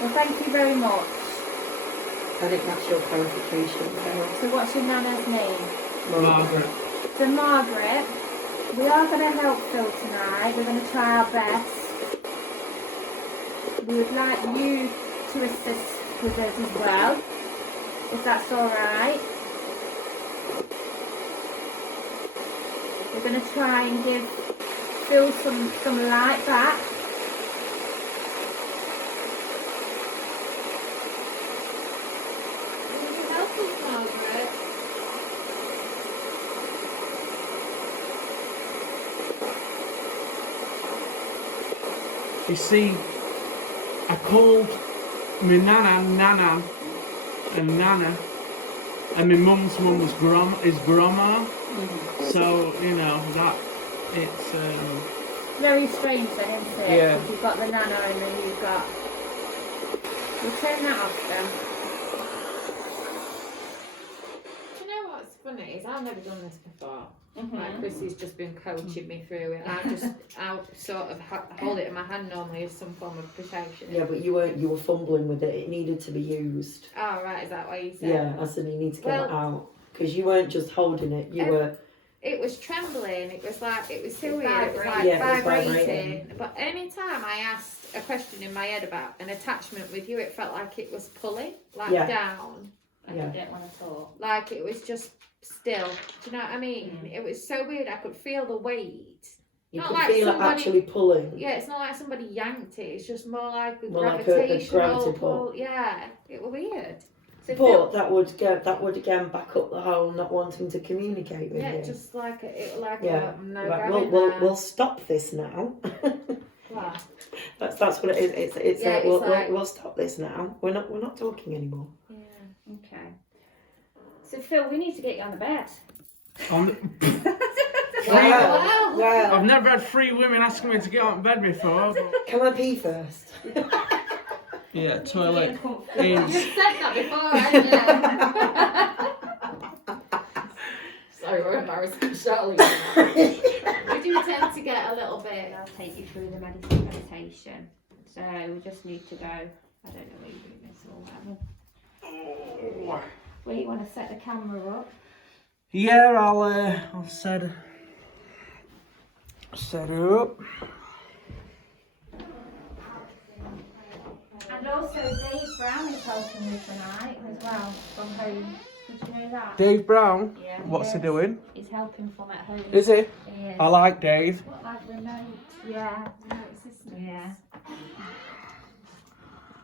Well, thank you very much. I think that's your clarification. So what's your nana's name? Margaret. So Margaret, we are going to help Phil tonight. We're going to try our best. We would like you to assist with us as well, if that's alright. We're going to try and give Phil some light back. Can you help us, Margaret? You see, I called my nana Nana and Nana, and my mum's mum was grandma. So you know that it's Very strange then, isn't it? Yeah. Because you've got the nana and then you've got... We'll turn that off then. Do you know what's funny is I I've never done this before. Mhm. Like Chrissy's just been coaching me through it. I'll sort of hold it in my hand normally as some form of protection. Yeah, but you were fumbling with it. It needed to be used. Oh, right, is that what you said? Yeah, I said you need to get it Well- out. Because you weren't just holding it, you were... It was trembling. It was so weird. It was like Yeah, it was vibrating. vibrating. But any time I asked a question in my head about an attachment with you, it felt like it was pulling, like Yeah. down. Like Yeah. I didn't want to talk. Like it was just still. Do you know what I mean? It was so weird. I could feel the weight. You Not could like feel somebody- it actually pulling. Yeah, it's not like somebody yanked it. It's just more like a More like a gravitational gravity pull. Yeah, it was weird. So But that would again back up the whole not wanting to communicate with yeah, you. just like Yeah. no Right, going we'll stop this now. What? that's what it is. It's Yeah, it's like- we'll stop this now. We're not talking anymore. Yeah. Okay. So Phil, we need to get you on the bed. Well, I've never had 3 women asking me to get out of bed before. But can I pee first? yeah, toilet Getting comfortable. is. You've said that before, haven't you? Sorry, we're embarrassing Charlie. We do tend to get a little bit. I'll take you through the meditation. So we just need to go. I don't know where you're doing this or whatever. Where you want to set the camera up? Yeah, I'll set her up. And also Dave Brown is helping me tonight as well from home. Did you know that? Dave Brown, Yeah. what's he Yes. doing? He's helping from at home. Is he? He is. I like Dave. What, like remote? Yeah. Remote assistance. Yeah. Oh,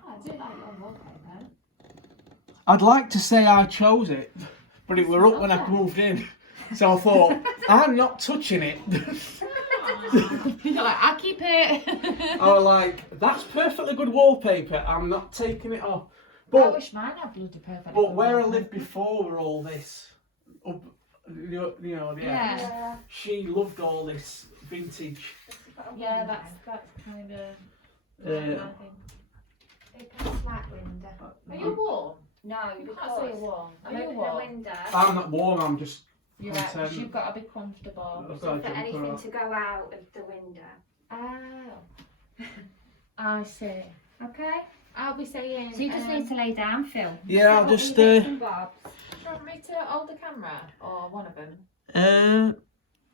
I do like your wallpaper. I'd like to say I chose it, but it were up when I moved in. So I thought, I'm not touching it. You're like, I'll keep it. I was like, that's perfectly good wallpaper. I'm not taking it off. I But wish mine had bloody perfect. where I lived before were all this. Up, you know, Yeah. Yeah. She loved all this vintage. Yeah, that's kind of. Yeah. Open flat window. Are you warm? No, You can't because say you're warm. Are I'm you opening warm? the window I'm not warm. I'm just You're right, 'cause content. you've got to be comfortable. I've so got a for jumper anything on. to go out of the window. Oh. I see. Okay. I'll be saying. So you just need to lay down, Phil. Yeah, I'll Set up just your bits and bobs. Do you want me to hold the camera or one of them?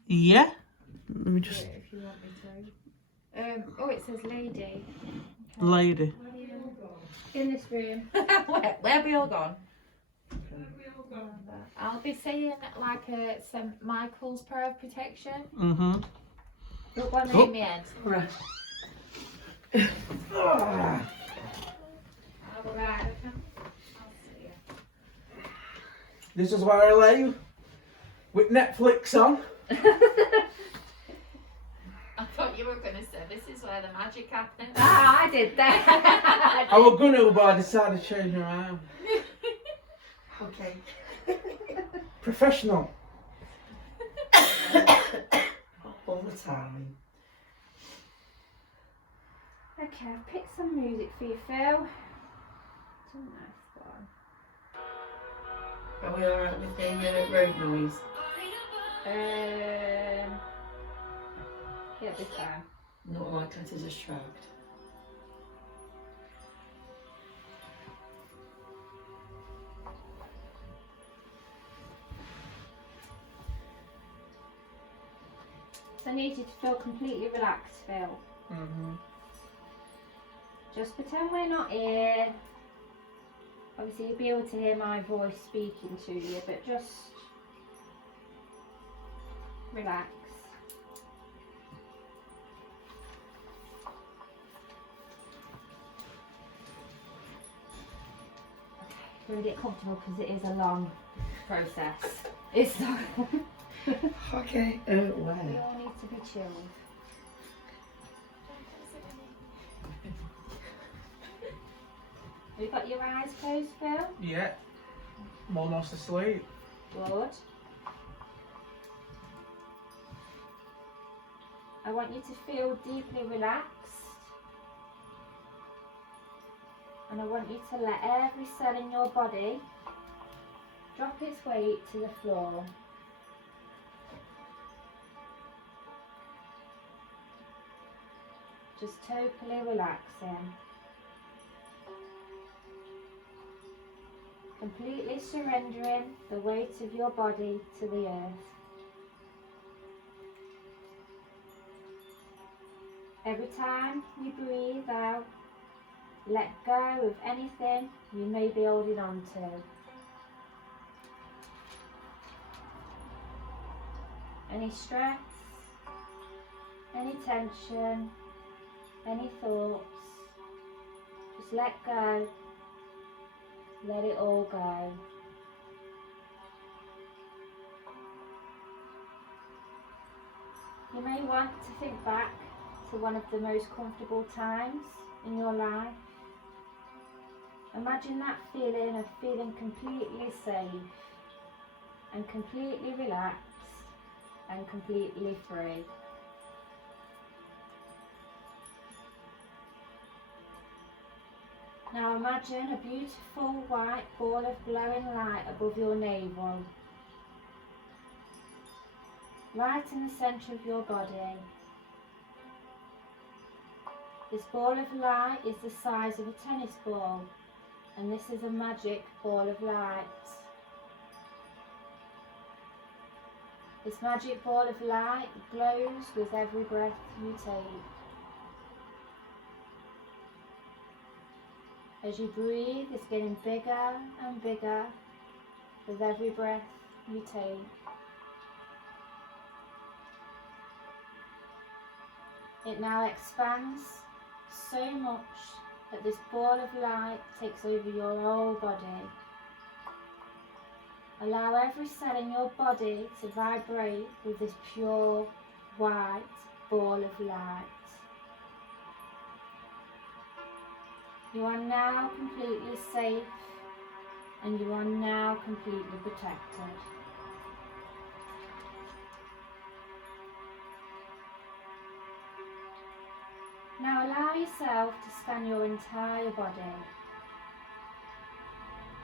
Yeah. Let me just Yeah, if you want me to. Oh, it says lady. lady. In this room. Where have we all gone? I'll be saying like a St. Michael's prayer of protection. Mhm. Look one Oh. in the end. Right. Alright. This is where I lay with Netflix on. I thought you were going to say this is where the magic happens. Ah, I did that. I was gonna, but I decided to change my mind. Okay. Professional. All the time. Okay, I've picked some music for you, Phil. It's a nice one. Are we alright with the road noise? Yeah, this time. Not likely to distract. So I need you to feel completely relaxed, Phil. Mhm. Just pretend we're not here. Obviously, you'll be able to hear my voice speaking to you, but just relax. Really get comfortable because it is a long process. It's not. Okay. We Where? all need to be chilled. Have you got your eyes closed, Phil? Yeah. I'm almost asleep. Good. I want you to feel deeply relaxed. And I want you to let every cell in your body drop its weight to the floor. just totally relaxing. Completely surrendering the weight of your body to the earth. Every time you breathe out, let go of anything you may be holding on to. Any stress, any tension, any thoughts, just let go. Let it all go. You may want to think back to one of the most comfortable times in your life. Imagine that feeling of feeling completely safe and completely relaxed and completely free. Now imagine a beautiful white ball of glowing light above your navel, right in the centre of your body. This ball of light is the size of a tennis ball, and this is a magic ball of light. This magic ball of light glows with every breath you take. As you breathe, it's getting bigger and bigger with every breath you take. It now expands so much that this ball of light takes over your whole body. Allow every cell in your body to vibrate with this pure white ball of light. You are now completely safe and you are now completely protected. Now allow yourself to scan your entire body.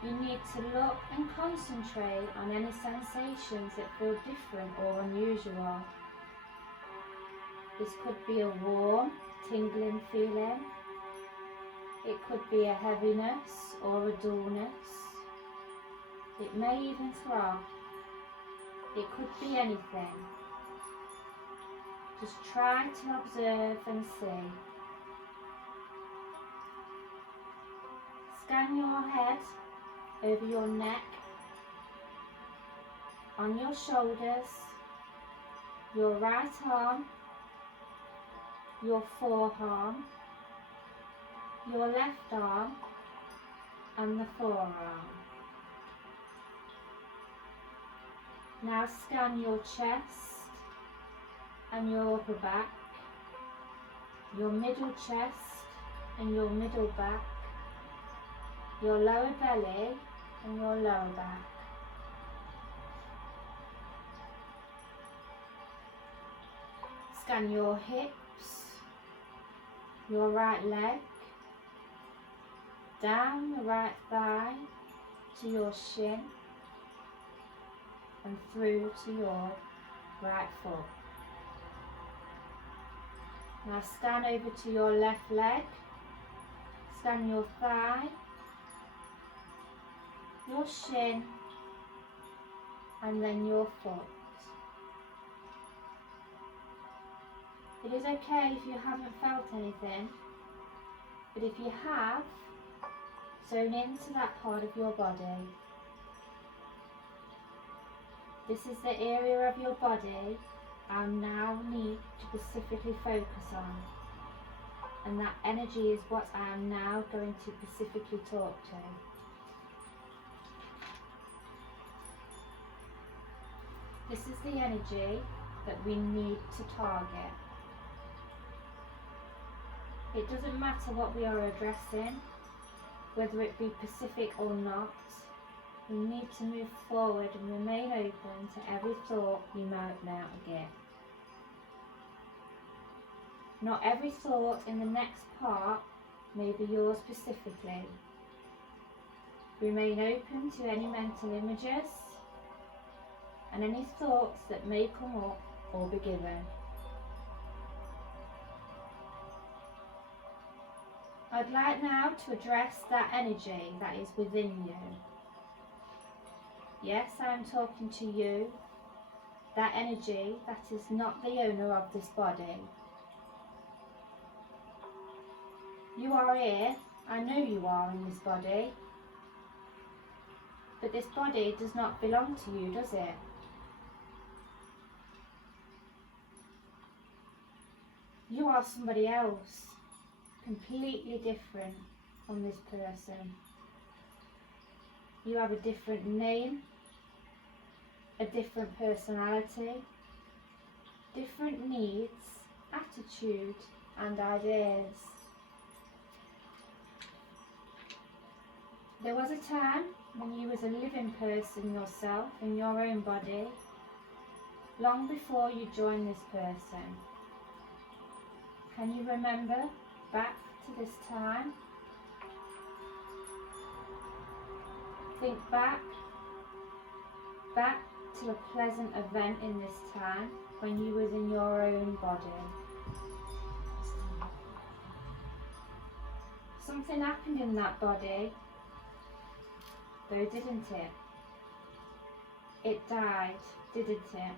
You need to look and concentrate on any sensations that feel different or unusual. This could be a warm, tingling feeling. It could be a heaviness or a dullness. It may even throb. It could be anything. Just try to observe and see. Scan your head over your neck, on your shoulders, your right arm, your forearm, your left arm and the forearm. Now scan your chest and your upper back, your middle chest and your middle back, your lower belly and your lower back. Scan your hips, your right leg, down the right thigh to your shin and through to your right foot. Now scan over to your left leg, scan your thigh, your shin and then your foot. It is okay if you haven't felt anything, but if you have, zone into that part of your body. This is the area of your body I now need to specifically focus on, and that energy is what I am now going to specifically talk to. This is the energy that we need to target. It doesn't matter what we are addressing, whether it be specific or not. We need to move forward and remain open to every thought you might now get. Not every thought in the next part may be yours specifically. Remain open to any mental images and any thoughts that may come up or be given. I'd like now to address that energy that is within you. Yes, I'm talking to you, that energy that is not the owner of this body. You are here, I know you are in this body, but this body does not belong to you, does it? You are somebody else, completely different from this person. You have a different name, a different personality, different needs, attitude and ideas. There was a time when you was a living person yourself in your own body, long before you joined this person. Can you remember back to this time? Think back to a pleasant event in this time when you was in your own body. Something happened in that body, though, didn't it? It died, didn't it?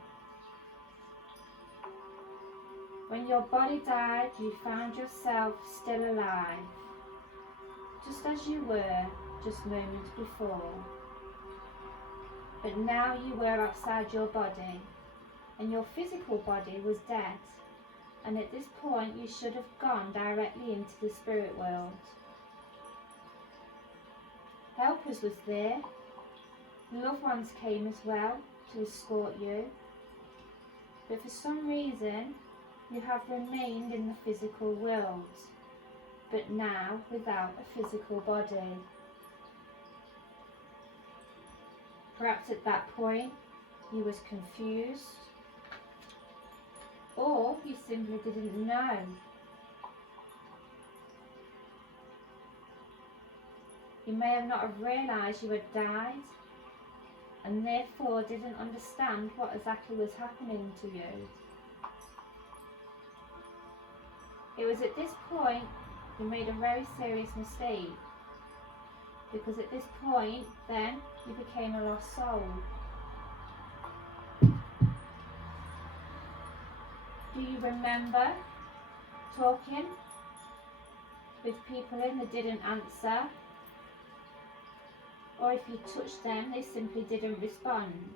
When your body died, you found yourself still alive, just as you were just moments before. But now you were outside your body, and your physical body was dead, and at this point you should have gone directly into the spirit world. Helpers was there, loved ones came as well to escort you, but for some reason you have remained in the physical world, but now without a physical body. Perhaps at that point you was confused, or you simply didn't know. You may have not have realised you had died, and therefore didn't understand what exactly was happening to you. It was at this point you made a very serious mistake, because at this point then you became a lost soul. Do you remember talking with people in that didn't answer? Or if you touched them, they simply didn't respond?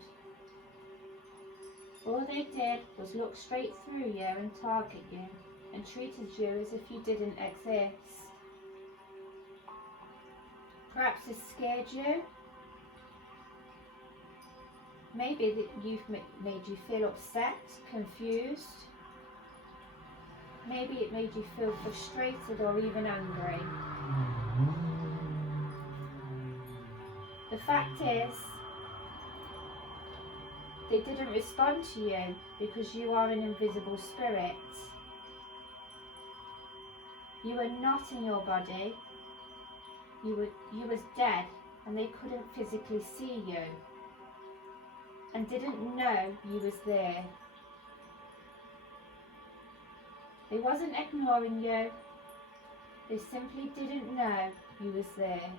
All they did was look straight through you and target you, and treated you as if you didn't exist. Perhaps this scared you. Maybe that you've made you feel upset, confused. Maybe it made you feel frustrated or even angry. The fact is, they didn't respond to you because you are an invisible spirit. You were not in your body. You was dead, and they couldn't physically see you, and didn't know you was there. They wasn't ignoring you. They simply didn't know you was there.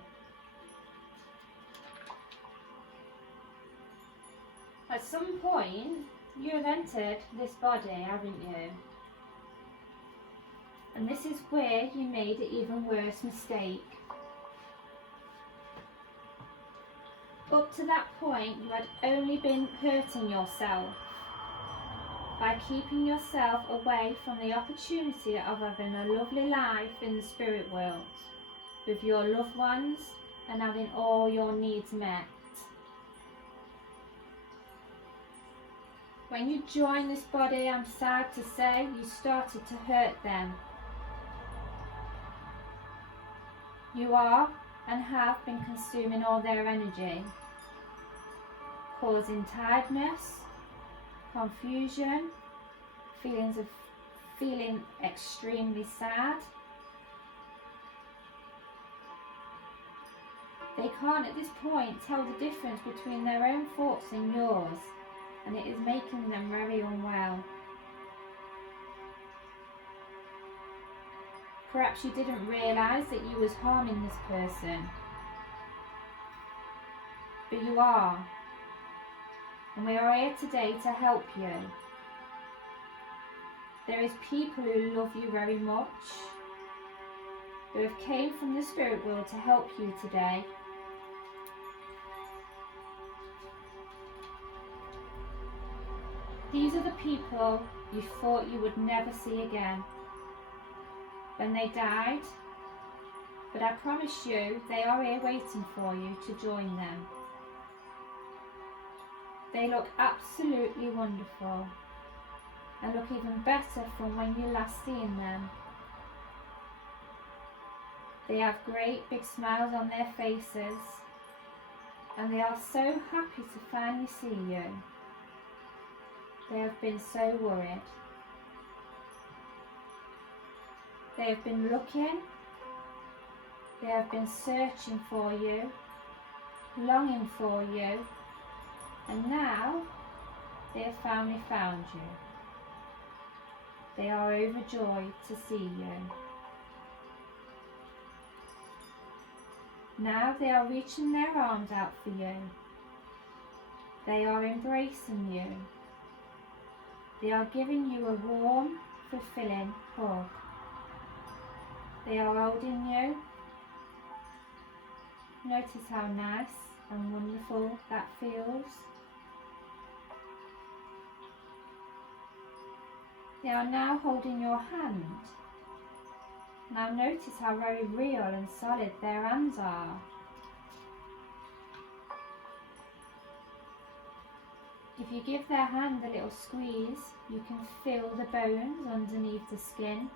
At some point, you have entered this body, haven't you? And this is where you made an even worse mistake. Up to that point, you had only been hurting yourself by keeping yourself away from the opportunity of having a lovely life in the spirit world with your loved ones and having all your needs met. When you joined this body, I'm sad to say, you started to hurt them. You are and have been consuming all their energy, causing tiredness, confusion, feeling extremely sad. They can't at this point tell the difference between their own thoughts and yours, and it is making them very unwell. Perhaps you didn't realise that you was harming this person. But you are. And we are here today to help you. There is people who love you very much, who have came from the spirit world to help you today. These are the people you thought you would never see again when they died, but I promise you they are here waiting for you to join them. They look absolutely wonderful and look even better from when you last seen them. They have great big smiles on their faces and they are so happy to finally see you. They have been so worried. They have been looking, they have been searching for you, longing for you, and now they have finally found you. They are overjoyed to see you. Now they are reaching their arms out for you. They are embracing you. They are giving you a warm, fulfilling hug. They are holding you. Notice how nice and wonderful that feels. They are now holding your hand. Now notice how very real and solid their hands are. If you give their hand a little squeeze, you can feel the bones underneath the skin.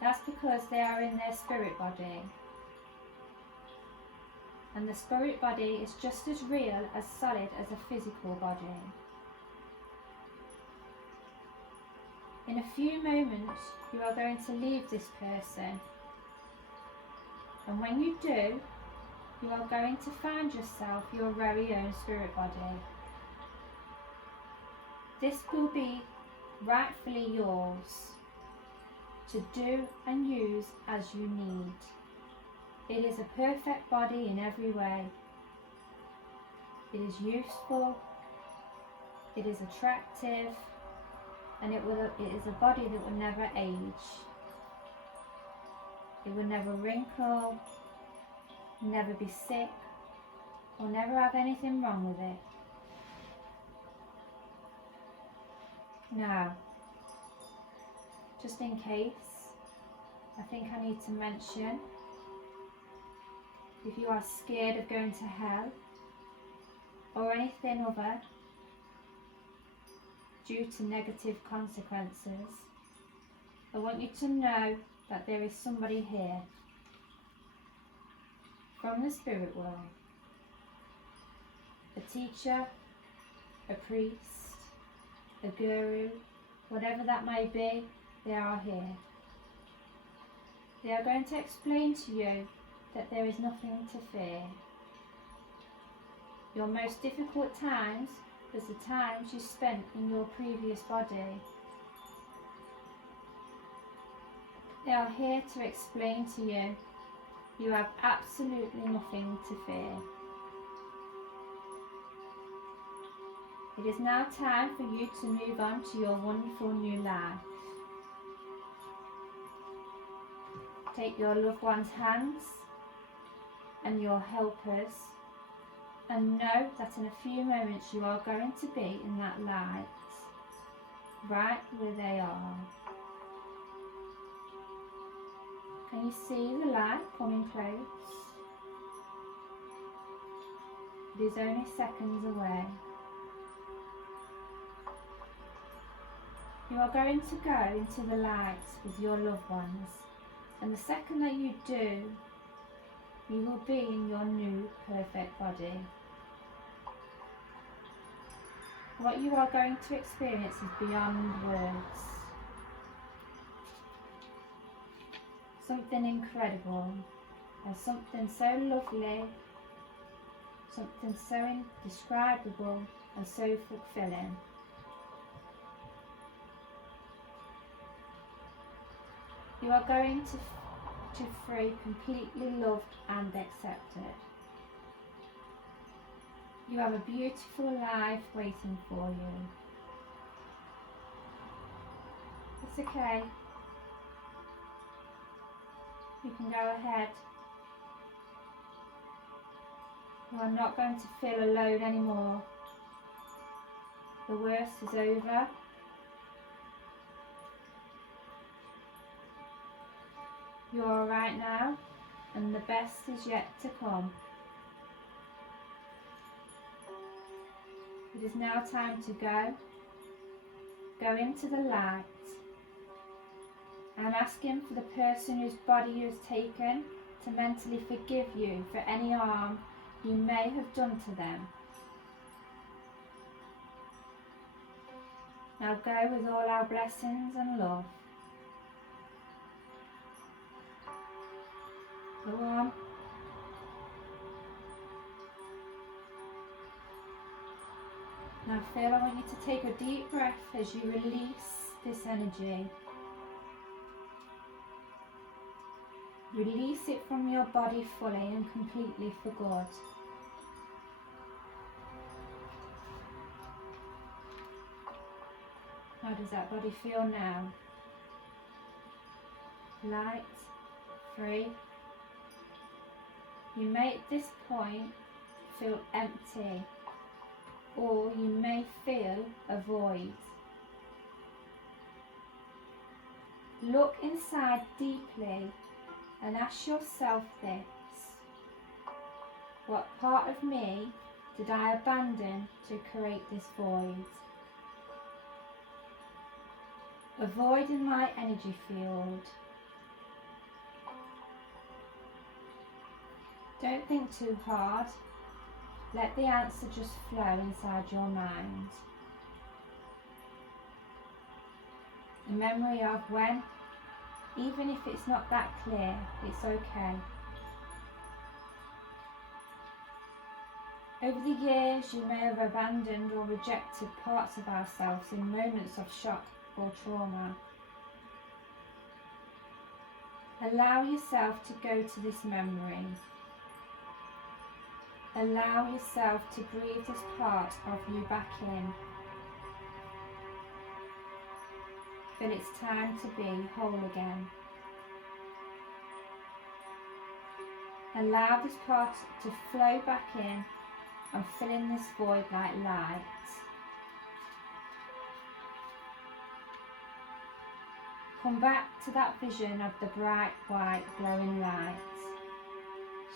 That's because they are in their spirit body. And the spirit body is just as real, as solid as a physical body. In a few moments, you are going to leave this person. And when you do, you are going to find yourself your very own spirit body. This will be rightfully yours to do and use as you need. It is a perfect body in every way. It is useful, it is attractive, and it is a body that will never age. It will never wrinkle, never be sick, or never have anything wrong with it. Now, just in case, I think I need to mention, if you are scared of going to hell or anything other due to negative consequences, I want you to know that there is somebody here from the spirit world, a teacher, a priest, a guru, whatever that may be, they are here. They are going to explain to you that there is nothing to fear. Your most difficult times was the times you spent in your previous body. They are here to explain to you, you have absolutely nothing to fear. It is now time for you to move on to your wonderful new life. Take your loved one's hands and your helpers and know that in a few moments you are going to be in that light, right where they are. Can you see the light coming close? It is only seconds away. You are going to go into the light with your loved ones, and the second that you do, you will be in your new perfect body. What you are going to experience is beyond words. Something incredible, and something so lovely, something so indescribable and so fulfilling. You are going to free, completely loved and accepted. You have a beautiful life waiting for you. It's okay. You can go ahead. You are not going to feel alone anymore. The worst is over. You're alright now, and the best is yet to come. It is now time to go. Go into the light and ask him for the person whose body you have taken to mentally forgive you for any harm you may have done to them. Now go with all our blessings and love. Go on. Now Phil, I want you to take a deep breath as you release this energy. Release it from your body fully and completely for good. How does that body feel now? Light, free. You may at this point feel empty, or you may feel a void. Look inside deeply and ask yourself this: what part of me did I abandon to create this void? A void in my energy field. Don't think too hard. Let the answer just flow inside your mind. A memory of when, even if it's not that clear, it's okay. Over the years, you may have abandoned or rejected parts of ourselves in moments of shock or trauma. Allow yourself to go to this memory. Allow yourself to breathe this part of you back in. Then it's time to be whole again. Allow this part to flow back in and fill in this void like light. Come back to that vision of the bright, white, glowing light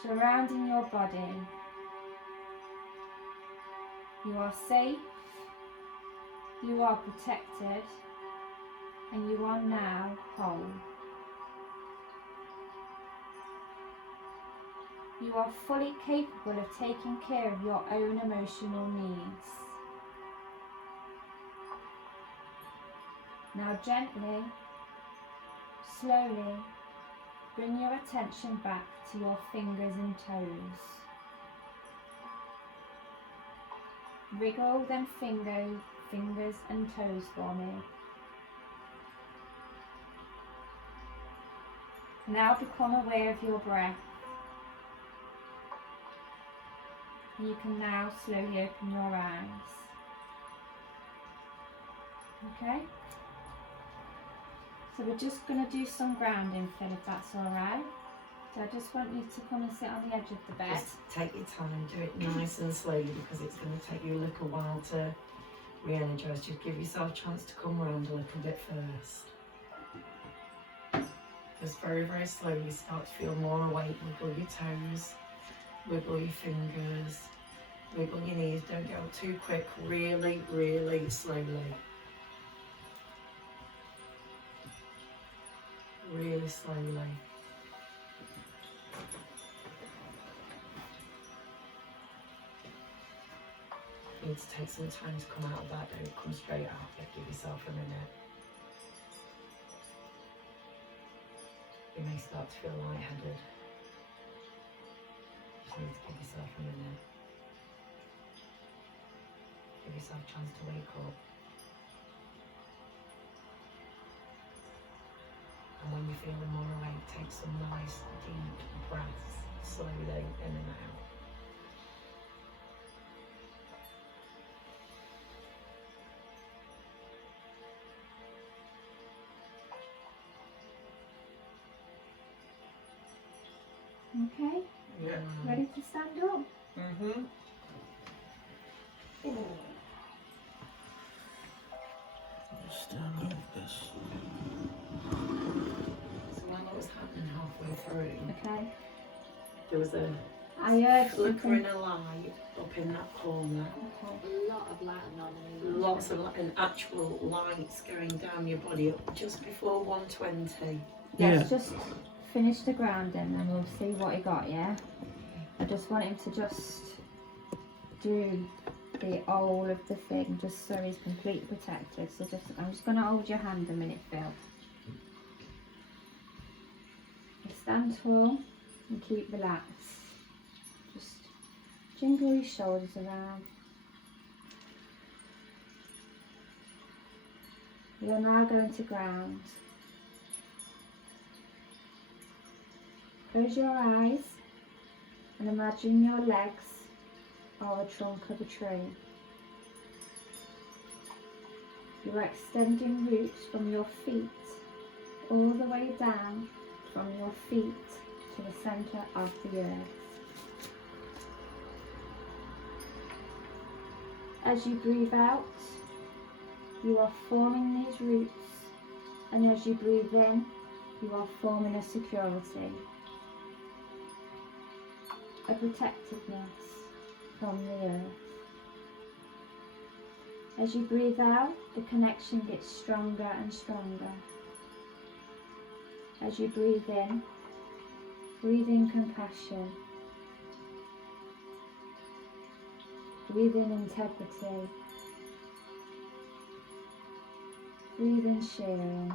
surrounding your body. You are safe, you are protected, and you are now whole. You are fully capable of taking care of your own emotional needs. Now gently, slowly, bring your attention back to your fingers and toes. Wriggle them fingers and toes for me. Now become aware of your breath. You can now slowly open your eyes. Okay? So we're just going to do some grounding, Phil, if that's alright. So I just want you to come and sit on the edge of the bed. Just take your time, do it nice and slowly, because it's going to take you a little while to re-energise. Just give yourself a chance to come round a little bit first. Just very, very slowly start to feel more awake. Wiggle your toes, wiggle your fingers, wiggle your knees. Don't go too quick, really, really slowly. Really slowly. You need to take some time to come out of that. Don't come straight out. Give yourself a minute. You may start to feel lightheaded. Just need to give yourself a minute. Give yourself a chance to wake up. And when when you're feeling more awake, take some nice deep breaths, slowly in and out. Okay, Yeah. ready to stand up? Mm-hmm. Stand up this. So while that was happening halfway through, Okay. there was a I heard flickering something. a light up in that corner. Okay. A lot of lighting on in the Lots of light and actual lights going down your body up just before 120. Let's just finish the grounding and we'll see what he got, yeah? I just want him to just do the whole of the thing just so he's completely protected. So I'm just going to hold your hand a minute, Phil. Stand tall and keep relaxed. Just jingle your shoulders around. You're now going to ground. Close your eyes and imagine your legs are the trunk of a tree. You are extending roots from your feet all the way down from your feet to the centre of the earth. As you breathe out, you are forming these roots, and as you breathe in, you are forming a security, a protectiveness from the earth. As you breathe out, the connection gets stronger and stronger. As you breathe in compassion, breathe in integrity, breathe in sharing,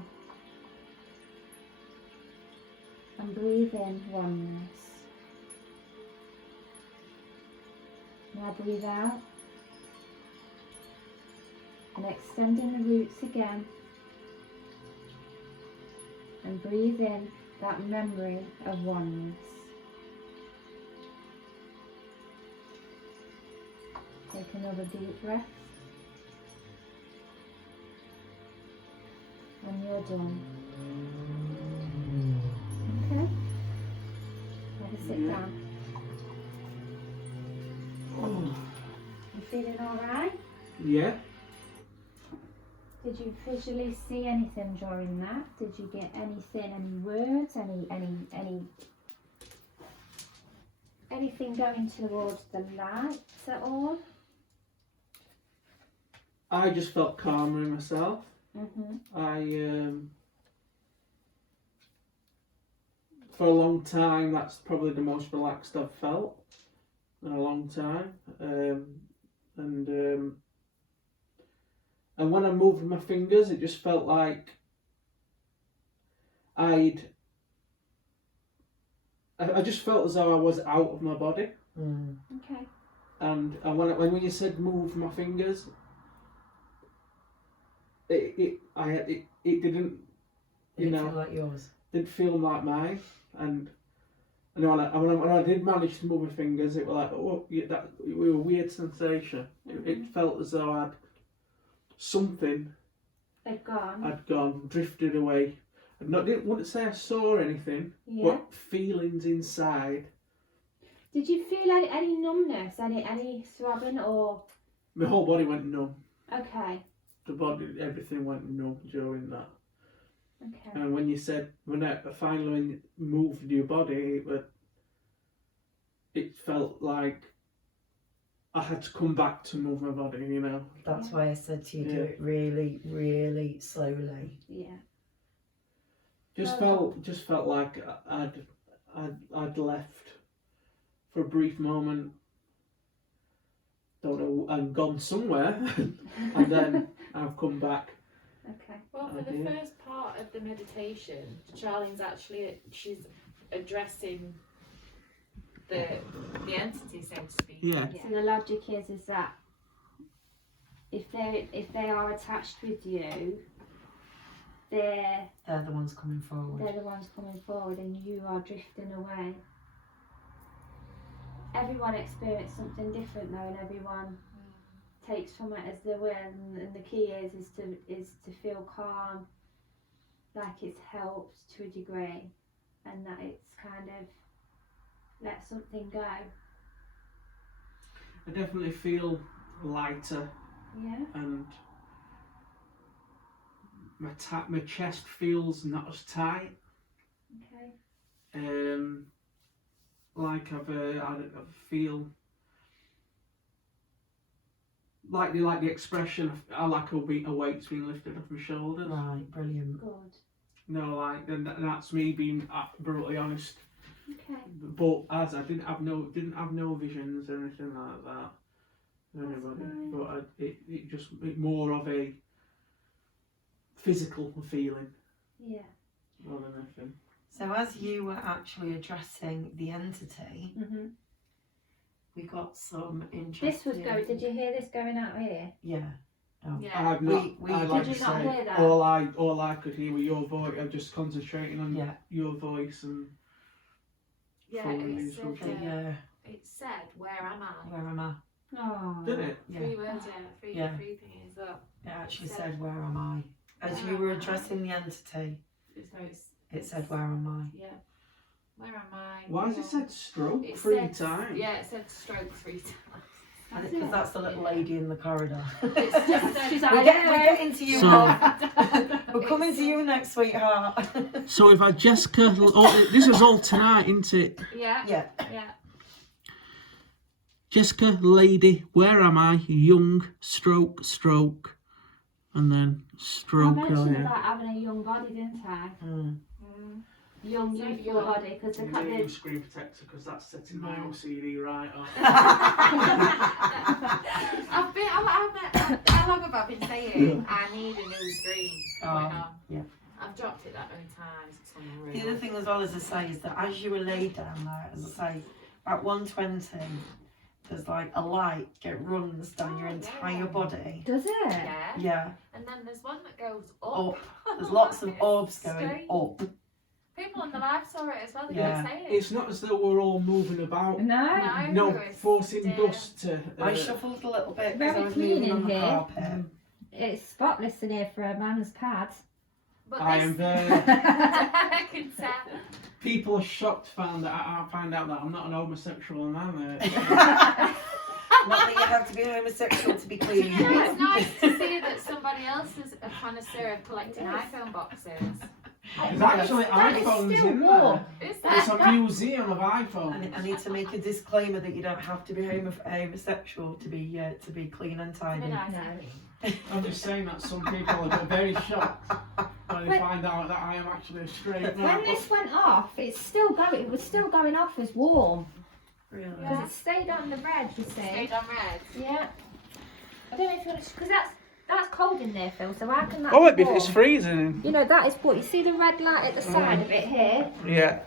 and breathe in oneness. Now breathe out and extending the roots again, and breathe in that memory of oneness. Take another deep breath, and you're done. Okay? Have a sit down. You feeling alright? Yeah. Did you visually see anything during that? Did you get anything, any words, anything going towards the light at all? I just felt calmer in myself. Mm-hmm. For a long time, that's probably the most relaxed I've felt in a long time. And when I moved my fingers, it just felt like I just felt as though I was out of my body. Okay. And when you said move my fingers, it didn't, feel like yours. Didn't feel like mine. And when I did manage to move my fingers, it was like, oh, yeah, it was a weird sensation. It felt as though something had gone, drifted away. Wouldn't say I saw anything, but feelings inside. Did you feel any numbness, any throbbing, or? My whole body went numb. Okay. The body, everything went numb during that. Okay. And when I finally moved your body, it felt like I had to come back to move my body, That's why I said to you, do it really, really slowly. Yeah. Just felt like I'd left for a brief moment. Don't know, and gone somewhere, and then I've come back. Okay. Well, for the first part of the meditation, Charlene's she's addressing the entity, so to speak. Yeah. So the logic is that if they are attached with you, they're the ones coming forward. the ones coming forward and you are drifting away. Everyone experiences something different though, and everyone takes from it as they will, and the key is to feel calm, like it's helped to a degree, and that it's kind of let something go. I definitely feel lighter, Yeah. and my chest feels not as tight. Okay. Like I feel like the expression. I like a weight's being lifted off my shoulders. Right, brilliant. Good. No, like then that's me being brutally honest. Okay. But as I didn't have no visions or anything like that. Anybody, fine. but it more of a physical feeling Yeah. more than anything. So as you were actually addressing the entity, Mhm. we got some interesting... This was going. Did you hear this going out here? Yeah. Oh. Yeah. I've not. We- I did like you to not say, hear that? all I could hear was your voice. I'm just concentrating on Yeah. your voice and. Yeah, Fully it useful. said, Yeah. it said, where am I? Where am I? Oh. Did it? Yeah. 3 words, yeah. Yeah. Three things up. It actually said, where am I? As you were addressing the entity, it said, where am I? Yeah. Where am I? Why has it said stroke It 3 said- times? Yeah, it said stroke 3 times. And it's because that's the little lady in the corridor. It's just said, She's we're like, getting to you, So- love. We're coming to you next, sweetheart. So if I Jessica, this is all tonight, isn't it? yeah, Yeah. yeah. Jessica, lady, where am I? Young, stroke, and then I stroke mentioned earlier. about having a young body, didn't I? Mm. Young, So youthful young. body, because You need a screen protector because that's setting my OCD right off. How long have I been saying I need a new screen? Yeah. I've dropped it that many times. It's unreal. The other thing as well, as I say, is that as you were laid down there, as I say, at 1:20, there's like a light runs down your entire body. Does it? Yeah. Yeah, And then there's one that goes up. up. There's lots of It's orbs going strange. up. People on the live saw it as well. They Yeah. kept saying it. It's not as though we're all moving about. No. No, it's forcing still- dust to. I shuffled a little bit because Very I was clean moving in on the here. carpet. It's spotless in here for a man's pad. But I this, am very. I can tell. People are shocked found that I find out that I'm not an homosexual man. Not that you have to be homosexual to be clean. You know, it's nice to see that somebody else is a connoisseur of collecting iPhone boxes. There's actually That is iPhones still in warm. there. Is It's that? a museum of iPhones. I need to make a disclaimer that you don't have to be homosexual to be clean and tidy. Nice. No. I'm just saying that some people will get very shocked when they find out that I am actually a straight man. When this went off, it's still going. It was still going off as warm Really? because it stayed on the red. You see? Stayed on red. Yeah. I don't know if you want to, because that's cold in there, Phil. So how can that? Oh, be warm? it's freezing. You know that is what you see the red light at the side of it here. Yeah.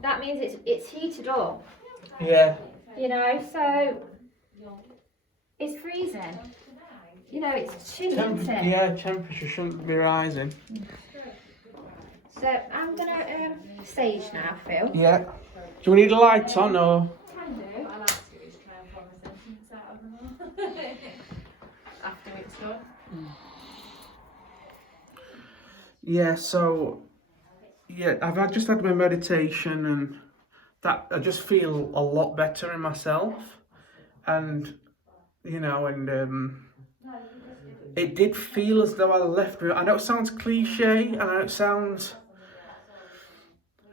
That means it's heated up. Yeah. You know, so it's freezing. You know, it's chilly, isn't it? Yeah, temperature shouldn't be rising. So I'm gonna sage now, Phil. Yeah. Do we need a light on or? Can do. I like to try and form a sentence out of them after it's done. Yeah, so I've just had my meditation and that I just feel a lot better in myself, and it did feel as though I left. I know it sounds cliche, and I know it sounds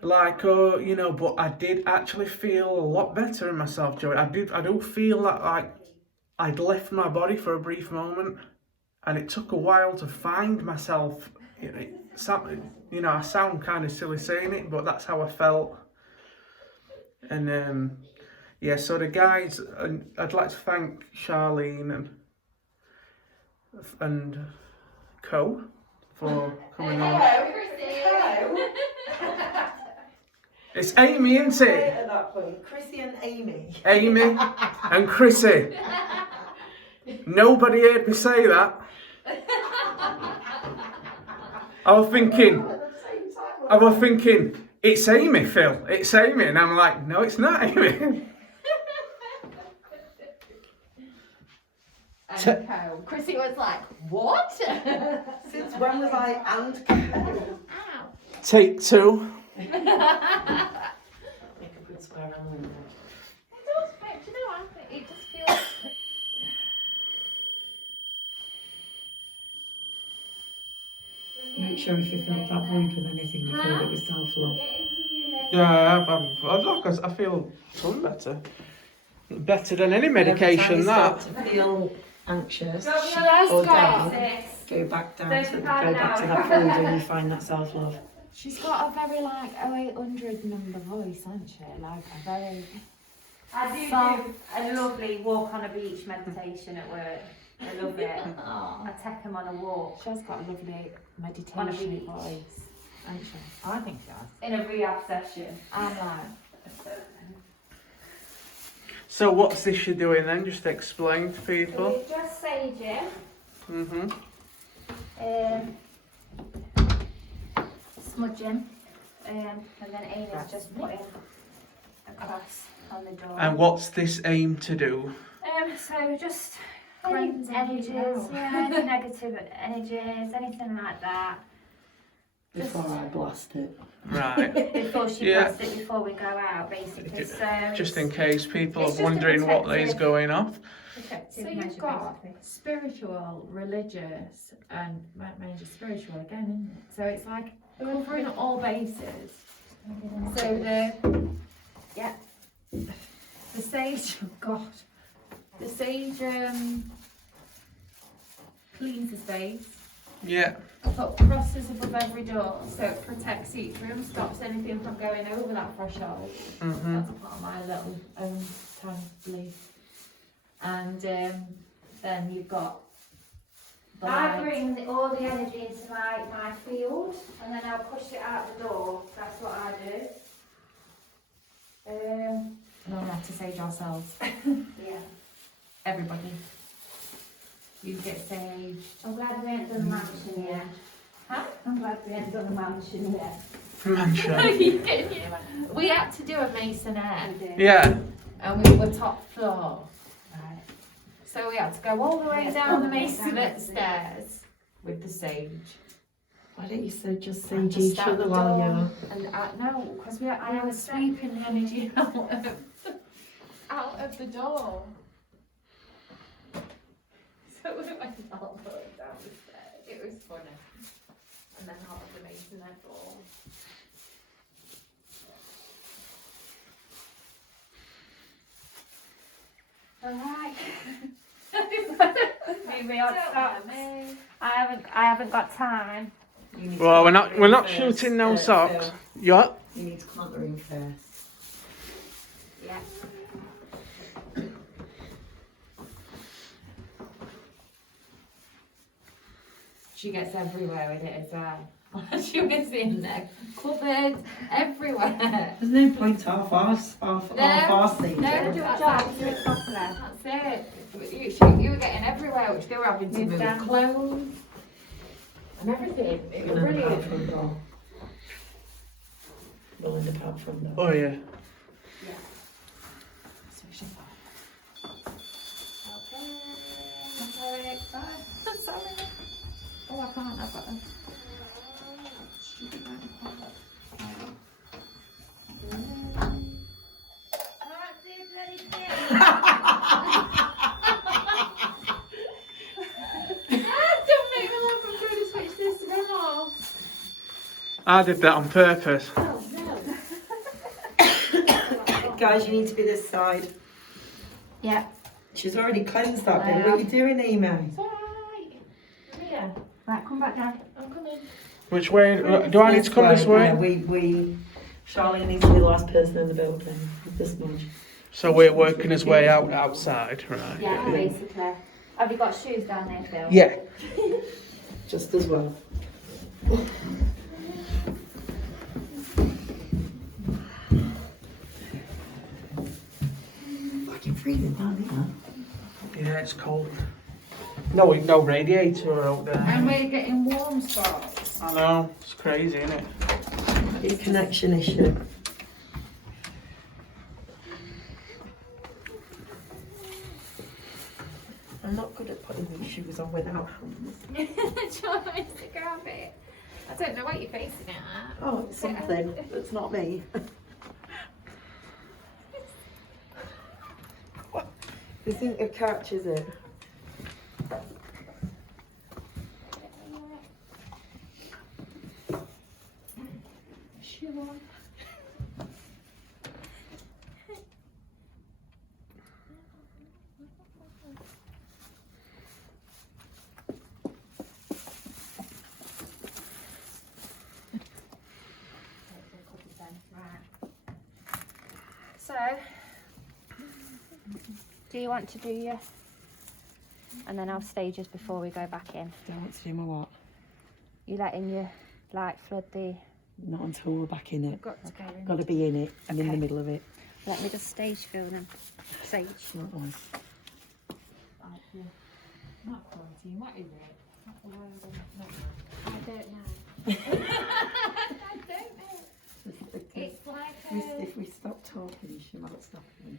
like but I did actually feel a lot better in myself, Joey. I do feel that like I'd left my body for a brief moment, and it took a while to find myself. I sound kind of silly saying it, but that's how I felt. And so the guys, I'd like to thank Charlene and Co for coming on. It's Amy, isn't it? At that point, Chrissy and Amy. Amy and Chrissy. Nobody heard me say that. was thinking, it's Amy, Phil. It's Amy, and I'm like, no, it's not Amy. And Co. Chrissy was like, what? Since when was I and Co? Ow. Take 2. Make a good square element. It does, but do you know, I think it just feels. Make sure if you felt that void with anything, you feel it was self-love. Yeah, I feel some better. Better than any medication, that. Every time you start to feel anxious Let's or go. down, go back to that void and you find that self-love. She's got a very like 0800 number voice, hasn't she? Like a very. I do a lovely walk on a beach meditation at work. I love it. Oh. I take them on a walk. She's got a lovely On a meditation beach. voice, hasn't she? I think she has. In a rehab session. I'm like. So what's this you're doing then? Just explain to So people. we've just saged it. Smudging. And then Amy's just putting a cross on the door. And what's this aim to do? So just Cleanse any energy energies, out. yeah, any negative energies, anything like that. Before I blast it. Right. Before she Yeah. puts it, before we go out, basically. So Just in case people It's are just a wondering what is protective- going off. protective So measure, you've got basically. spiritual, religious, and major spiritual again, isn't it? So it's like covering all bases. So the sage, oh God, the sage cleans the space. Yeah. Put crosses above every door so it protects each room, stops anything from going over that threshold. That's part of my little tiny belief. And then you've got the I light. bring all the energy into my field and then I'll push it out the door. That's what I do. And then we have to sage ourselves. Yeah. Everybody. You get saged. I'm glad we ain't done the mansion yet. Huh? I'm glad we ain't done the mansion yet. Mansion. We had to do a masonette We do. Yeah. and we were top floor. Right. So we had to go all the way Yeah, down the down masonette the stairs with the sage. Why don't you just And sage each start other the while door. you're... And no, because I was sweeping the energy out of the door. So we went all the way down the stairs. It was funny. And then out of the masonette door. Alright. Maybe I'll stop. I haven't got time. You need to Well, clean the we're room not first, shooting no Phil. socks. Yeah. You need to clean the room first. Yeah. She gets everywhere with it as well. She gets in there, cupboard, everywhere. There's no point half arsing. No, Do do a it job, do it properly. That's it. You were getting everywhere, which they were having to Move move down. clothes and everything. It was brilliant. Front door. Rolling the pad front door. Oh yeah. Switching back. Okay. I'm very excited. I'm sorry. Oh, I can't. I've got a stupid microphone. Don't make me laugh. I'm trying to switch this off. I did that on purpose. Oh no. Guys, you need to be this side. Yeah. She's already cleansed that bit. What are you doing, Amy? It's alright. Here, Right, come back down. I'm coming. Which way? Do I need to come this way? Yeah, Charlene needs to be the last person in the building with this much. So we're working his way out outside, right? Yeah, basically. Have you got shoes down there, Phil? Yeah. Just as well. Fucking freezing down here. Yeah, it's cold. No radiator out there. And we're getting warm spots. I know, it's crazy, isn't it? It's a connection issue. I'm not good at putting these shoes on without hands. Do you want me to grab it? I don't know what you're facing it at. Oh, it's something that's not me. You think it catches it? Sure. So, do you want to do your, and then I'll stages before we go back in. Do I want to do my what? You letting your light flood the. Not until we're back in it. Got to go in. Got to be in it. I'm in the Okay. middle of it. Let me just stage fill them. Sage. Not nice. Not quarantine, what is it? Not the word, not I don't know. I don't know. It's like If we stop talking, she might stop again.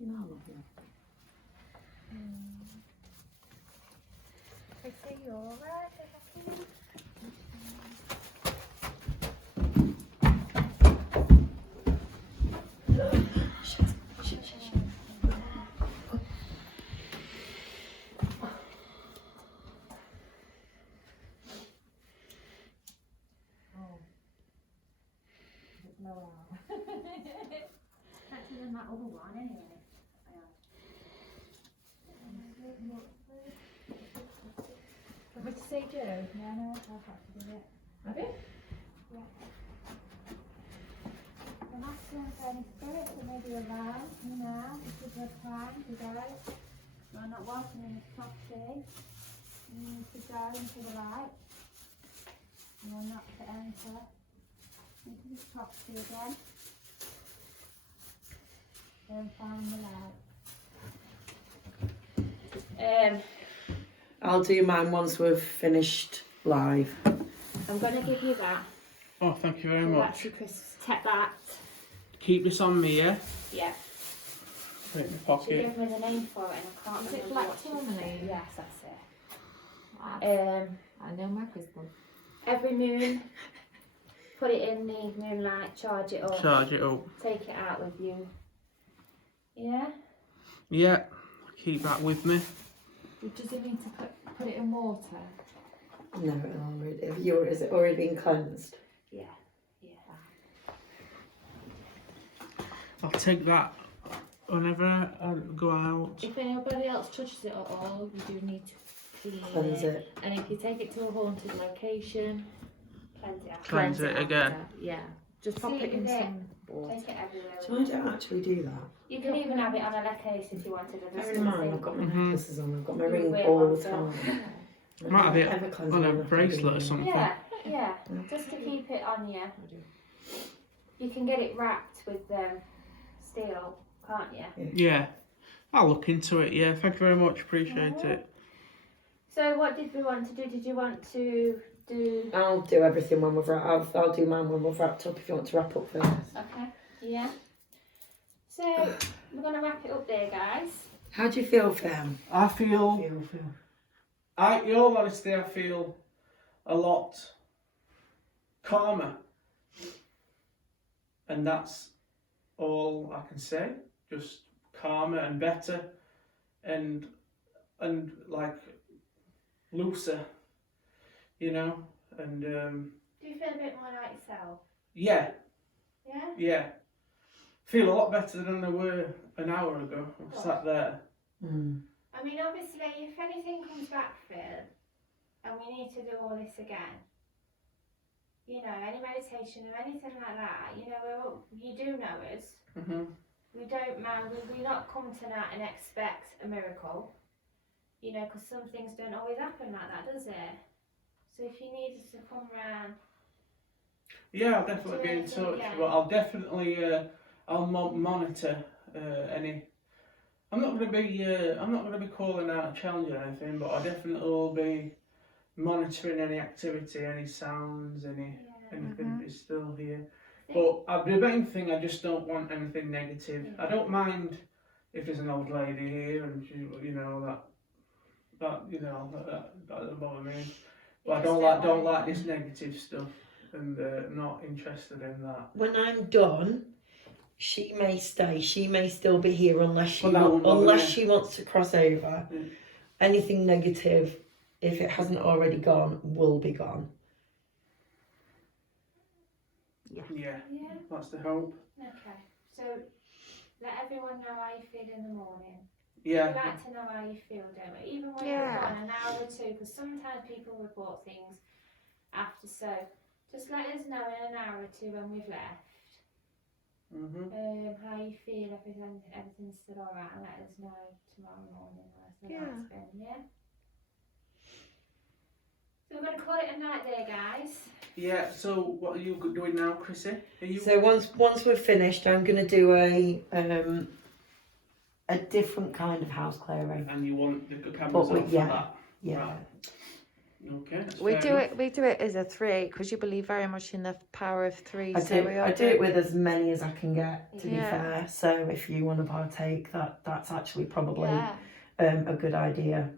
You know I love you. I see you're alright. Better than that other one, anyway. Want me to say Joe? No, I've had to do it. Have you? The maximum for any spirits that may be around you now, this is your time to go. You're not walking in this property. You need to go into the light. You're not to enter into this property again. Go and find the light. I'll do mine once we've finished live. I'm going to give you that. Oh, thank you very So much. that's your Christmas. Take that. Keep this on me, yeah? Yeah. Put it in my She pocket. gave me the name for it and I can't Is remember it black what she tourmaline? said. Yes, that's I it. know my crystal. Every moon, put it in the moonlight, charge it up, Charge it up. take it out with you. Yeah? Yeah, keep that with me. Does it mean to put it in water? No, has it already been cleansed? Yeah. I'll take that whenever I go out. If anybody else touches it at all, you do need to clean Cleanse it. And if you take it to a haunted location, Cleanse it out. Cleanse it again. yeah, just pop it in Sleep with it. some water. Take it everywhere. So I don't actually do that. You can even have it on a necklace if you wanted. Bear in mind, I've got my Mhm. necklaces on, I've got my You ring wear all one the still. time. Might have it Ever cleanse on my a neck, bracelet or I do. something. Yeah, just to keep it on you. You can get it wrapped with steel, can't you? Yeah. I'll look into it, yeah. Thank you very much. Appreciate it. So what did we want to do? Did you want to do... I'll do everything when we've wrapped. I'll do mine when we've wrapped up if you want to wrap up first. Okay, yeah. So we're going to wrap it up there, guys. How do you feel, Fem? I feel, Feel. in all honesty, I feel a lot calmer. And that's all I can say. Just calmer and better and like looser, you know, and Do you feel a bit more like yourself? yeah, Yeah? feel a lot better than I were an hour ago. I sat there. Mm. I mean, obviously, if anything comes back, Phil, and we need to do all this again, you know, any meditation or anything like that, you know, you do know us. Mhm. We don't mind, we not come tonight and expect a miracle, you know, because some things don't always happen like that, does it? So if you need us to come round, Yeah, I'll definitely be in touch. Yeah. But I'll definitely I'll monitor any I'm not going to be calling out a challenge or anything, but I definitely will be monitoring any activity, any sounds, anything is still here. But the main thing, I just don't want anything negative. I don't mind if there's an old lady here and she, that doesn't bother me. But I don't like this negative stuff, and not interested in that. When I'm done, she may stay. She may still be here unless she she wants to cross over. Mm. Anything negative, if it hasn't already gone, will be gone. Yeah. That's the hope. Okay, so let everyone know how you feel in the morning. Yeah. We'd like to know how you feel, don't we? Even when you've gone an hour or two, because sometimes people report things after, so just let us know in an hour or two when we've left. How you feel, if everything's still alright, and let us know tomorrow morning. Let us know how it's been, yeah? So we're going to call it a night there, guys. Yeah, so what are you doing now, Chrissy? So once we're finished, I'm going to do a different kind of house clearing. And you want the cameras off for that? Yeah. Right. Okay. We do it as a 3 because you believe very much in the power of 3. I do it with as many as I can get, to be fair. So if you want to partake, that's actually probably a good idea.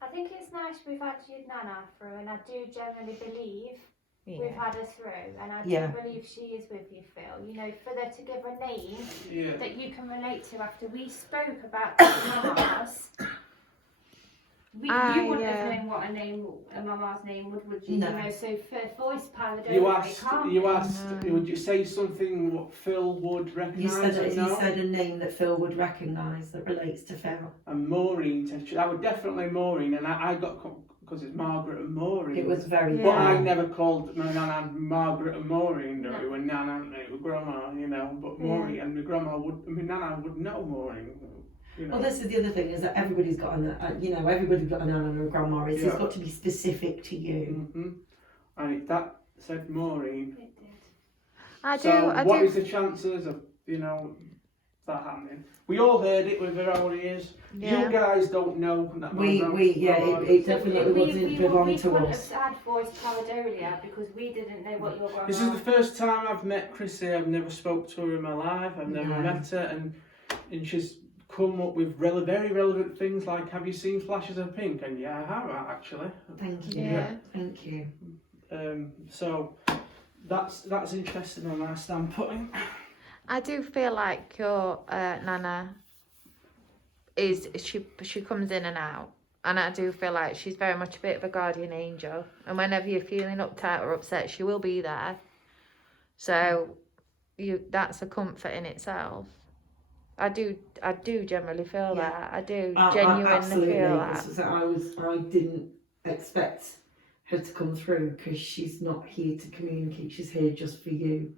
I think it's nice we've had your Nana through, and I do generally believe we've had her through, and I do believe she is with you, Phil. You know, for her to give a name that you can relate to after we spoke about Mama's. You wouldn't have known what a Mama's name would you? No. You know, so for voice power, You asked, would you say something what Phil would recognise? You said a name that Phil would recognise that relates to Phil. And Maureen, I would definitely Maureen, and I got, because it's Margaret and Maureen. It was very But I never called my Nana Margaret and Maureen, though. It was Nana and it was Grandma, but Maureen and my Nana would know Maureen. Well, this is the other thing, is that everybody's got everybody's got a Nana and a Grandma. It's got to be specific to you. And that said Maureen. It did. What is the chances of, that happening? We all heard it with our own ears. Yeah. You guys don't know that. It definitely wasn't belong to us. We wouldn't have had voice powered earlier because we didn't know what your grandma. This is the first time I've met Chrissy. I've never spoke to her in my life. I've never met her, and she's come up with very relevant things like, have you seen Flashes of Pink? And I have actually. Thank you. Yeah. Thank you. So that's interesting on our standpoint. I do feel like your Nana she comes in and out, and I do feel like she's very much a bit of a guardian angel, and whenever you're feeling uptight or upset, she will be there. So that's a comfort in itself. I do generally feel that. I do genuinely feel that. I didn't expect her to come through because she's not here to communicate. She's here just for you.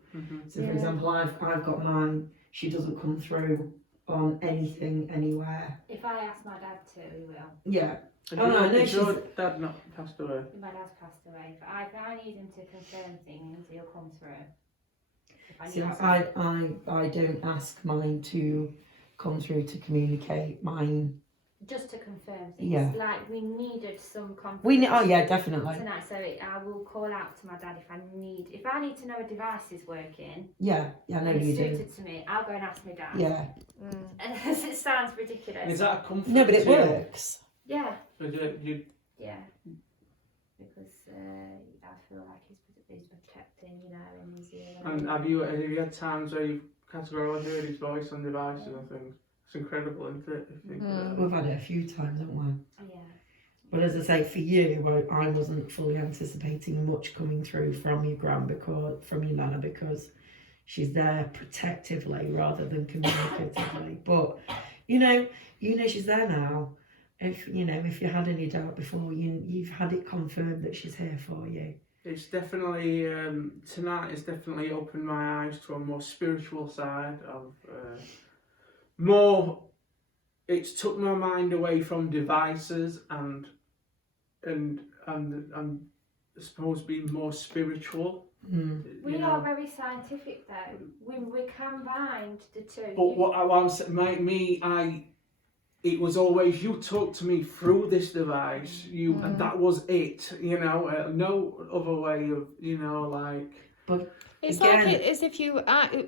So, for example, I've got mine. She doesn't come through on anything anywhere. If I ask my dad to, he will. Yeah. Has your dad not passed away? My dad's passed away. If I need him to confirm things, he'll come through. See, I don't ask mine to come through to communicate. Mine just to confirm things. Like we needed some confirmation. Definitely. Tonight, so I will call out to my dad if I need to know a device is working. I know you do. Suited to me, I'll go and ask my dad. Yeah. And it sounds ridiculous. Is that a comfort? No, but it works. Yeah. So Yeah. Because I feel like he's protecting, and he's here. And have you had times where you've categorically heard his voice on devices and things? It's incredible, isn't it? We've had it a few times, haven't we? Yeah. But as I say, for you, I wasn't fully anticipating much coming through from your from your Nana, because she's there protectively rather than communicatively. But she's there now. If you had any doubt before, you've had it confirmed that she's here for you. It's definitely tonight has definitely opened my eyes to a more spiritual side of more. It's took my mind away from devices and I suppose being more spiritual. We are very scientific though. We combined the two. But what I want to make it was always you talk to me through this device, and that was it. You know, no other way of, you know, like. But It's again, like as if you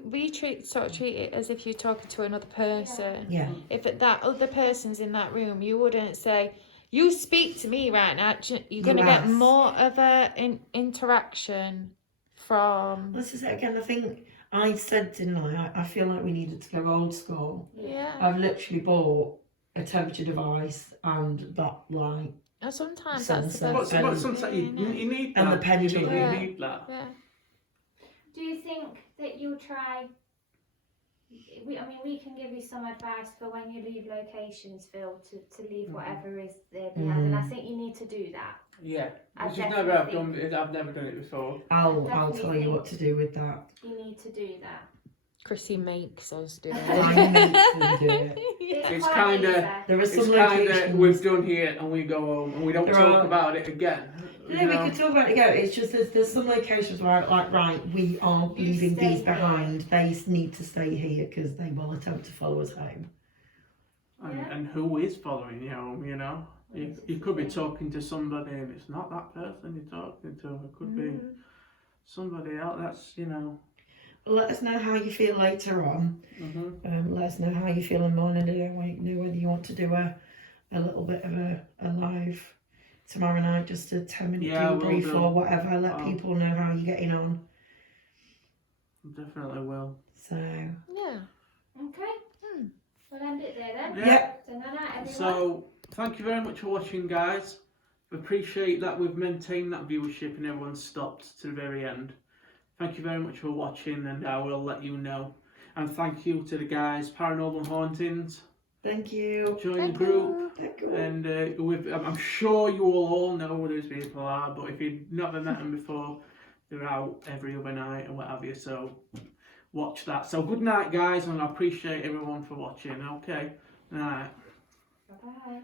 we sort of treat it as if you're talking to another person. yeah, If that other person's in that room, you wouldn't say, "You speak to me right now." You're gonna get Yes. more of a interaction from. this is it again. I think I said, didn't I? I feel like we needed to go old school. Yeah. I've literally bought a temperature device and that light. And sometimes Sensor. that's the And- But sometimes you need that. And the pendulum. You need that. Yeah. Do you think that you'll try? I mean, we can give you some advice for when you leave locations, Phil, to leave whatever is there behind, and I think you need to do that. Yeah, I which is never definitely I've never done it before. I'll definitely tell you what to do with that. You need to do that. Chrissy makes us do I make them do it. It's quite kinda- easy. There are It's some kind of locations. we've done here and we go home and we don't There talk are- about it again. No, you we know? could talk about it again. It's just there's some locations where like, right, we are You leaving stay these here. behind. They need to stay here because they will attempt to follow us home. And who is following you home, you know? You could be talking to somebody and it's not that person you're talking to. It could be somebody else. That's, you know. Let us know how you feel later on. Let us know how you feel in the morning. I don't know whether you want to do a little bit of a live tomorrow night, just a 10-minute debrief do. or whatever. Let people know how you're getting on. Definitely will. So Yeah. Okay. We'll end it there then. Yeah. So, night, everyone. So, thank you very much for watching, guys. We appreciate that we've maintained that viewership and everyone's stopped to the very end. Thank you very much for watching, and I will let you know. And thank you to the guys, Paranormal Hauntings. thank you. Join the group. Thank you. And I'm sure you will all know who these people are, but if you've never met them before, they're out every other night and what have you, so watch that. So good night, guys, and I appreciate everyone for watching. Okay, night. Bye-bye.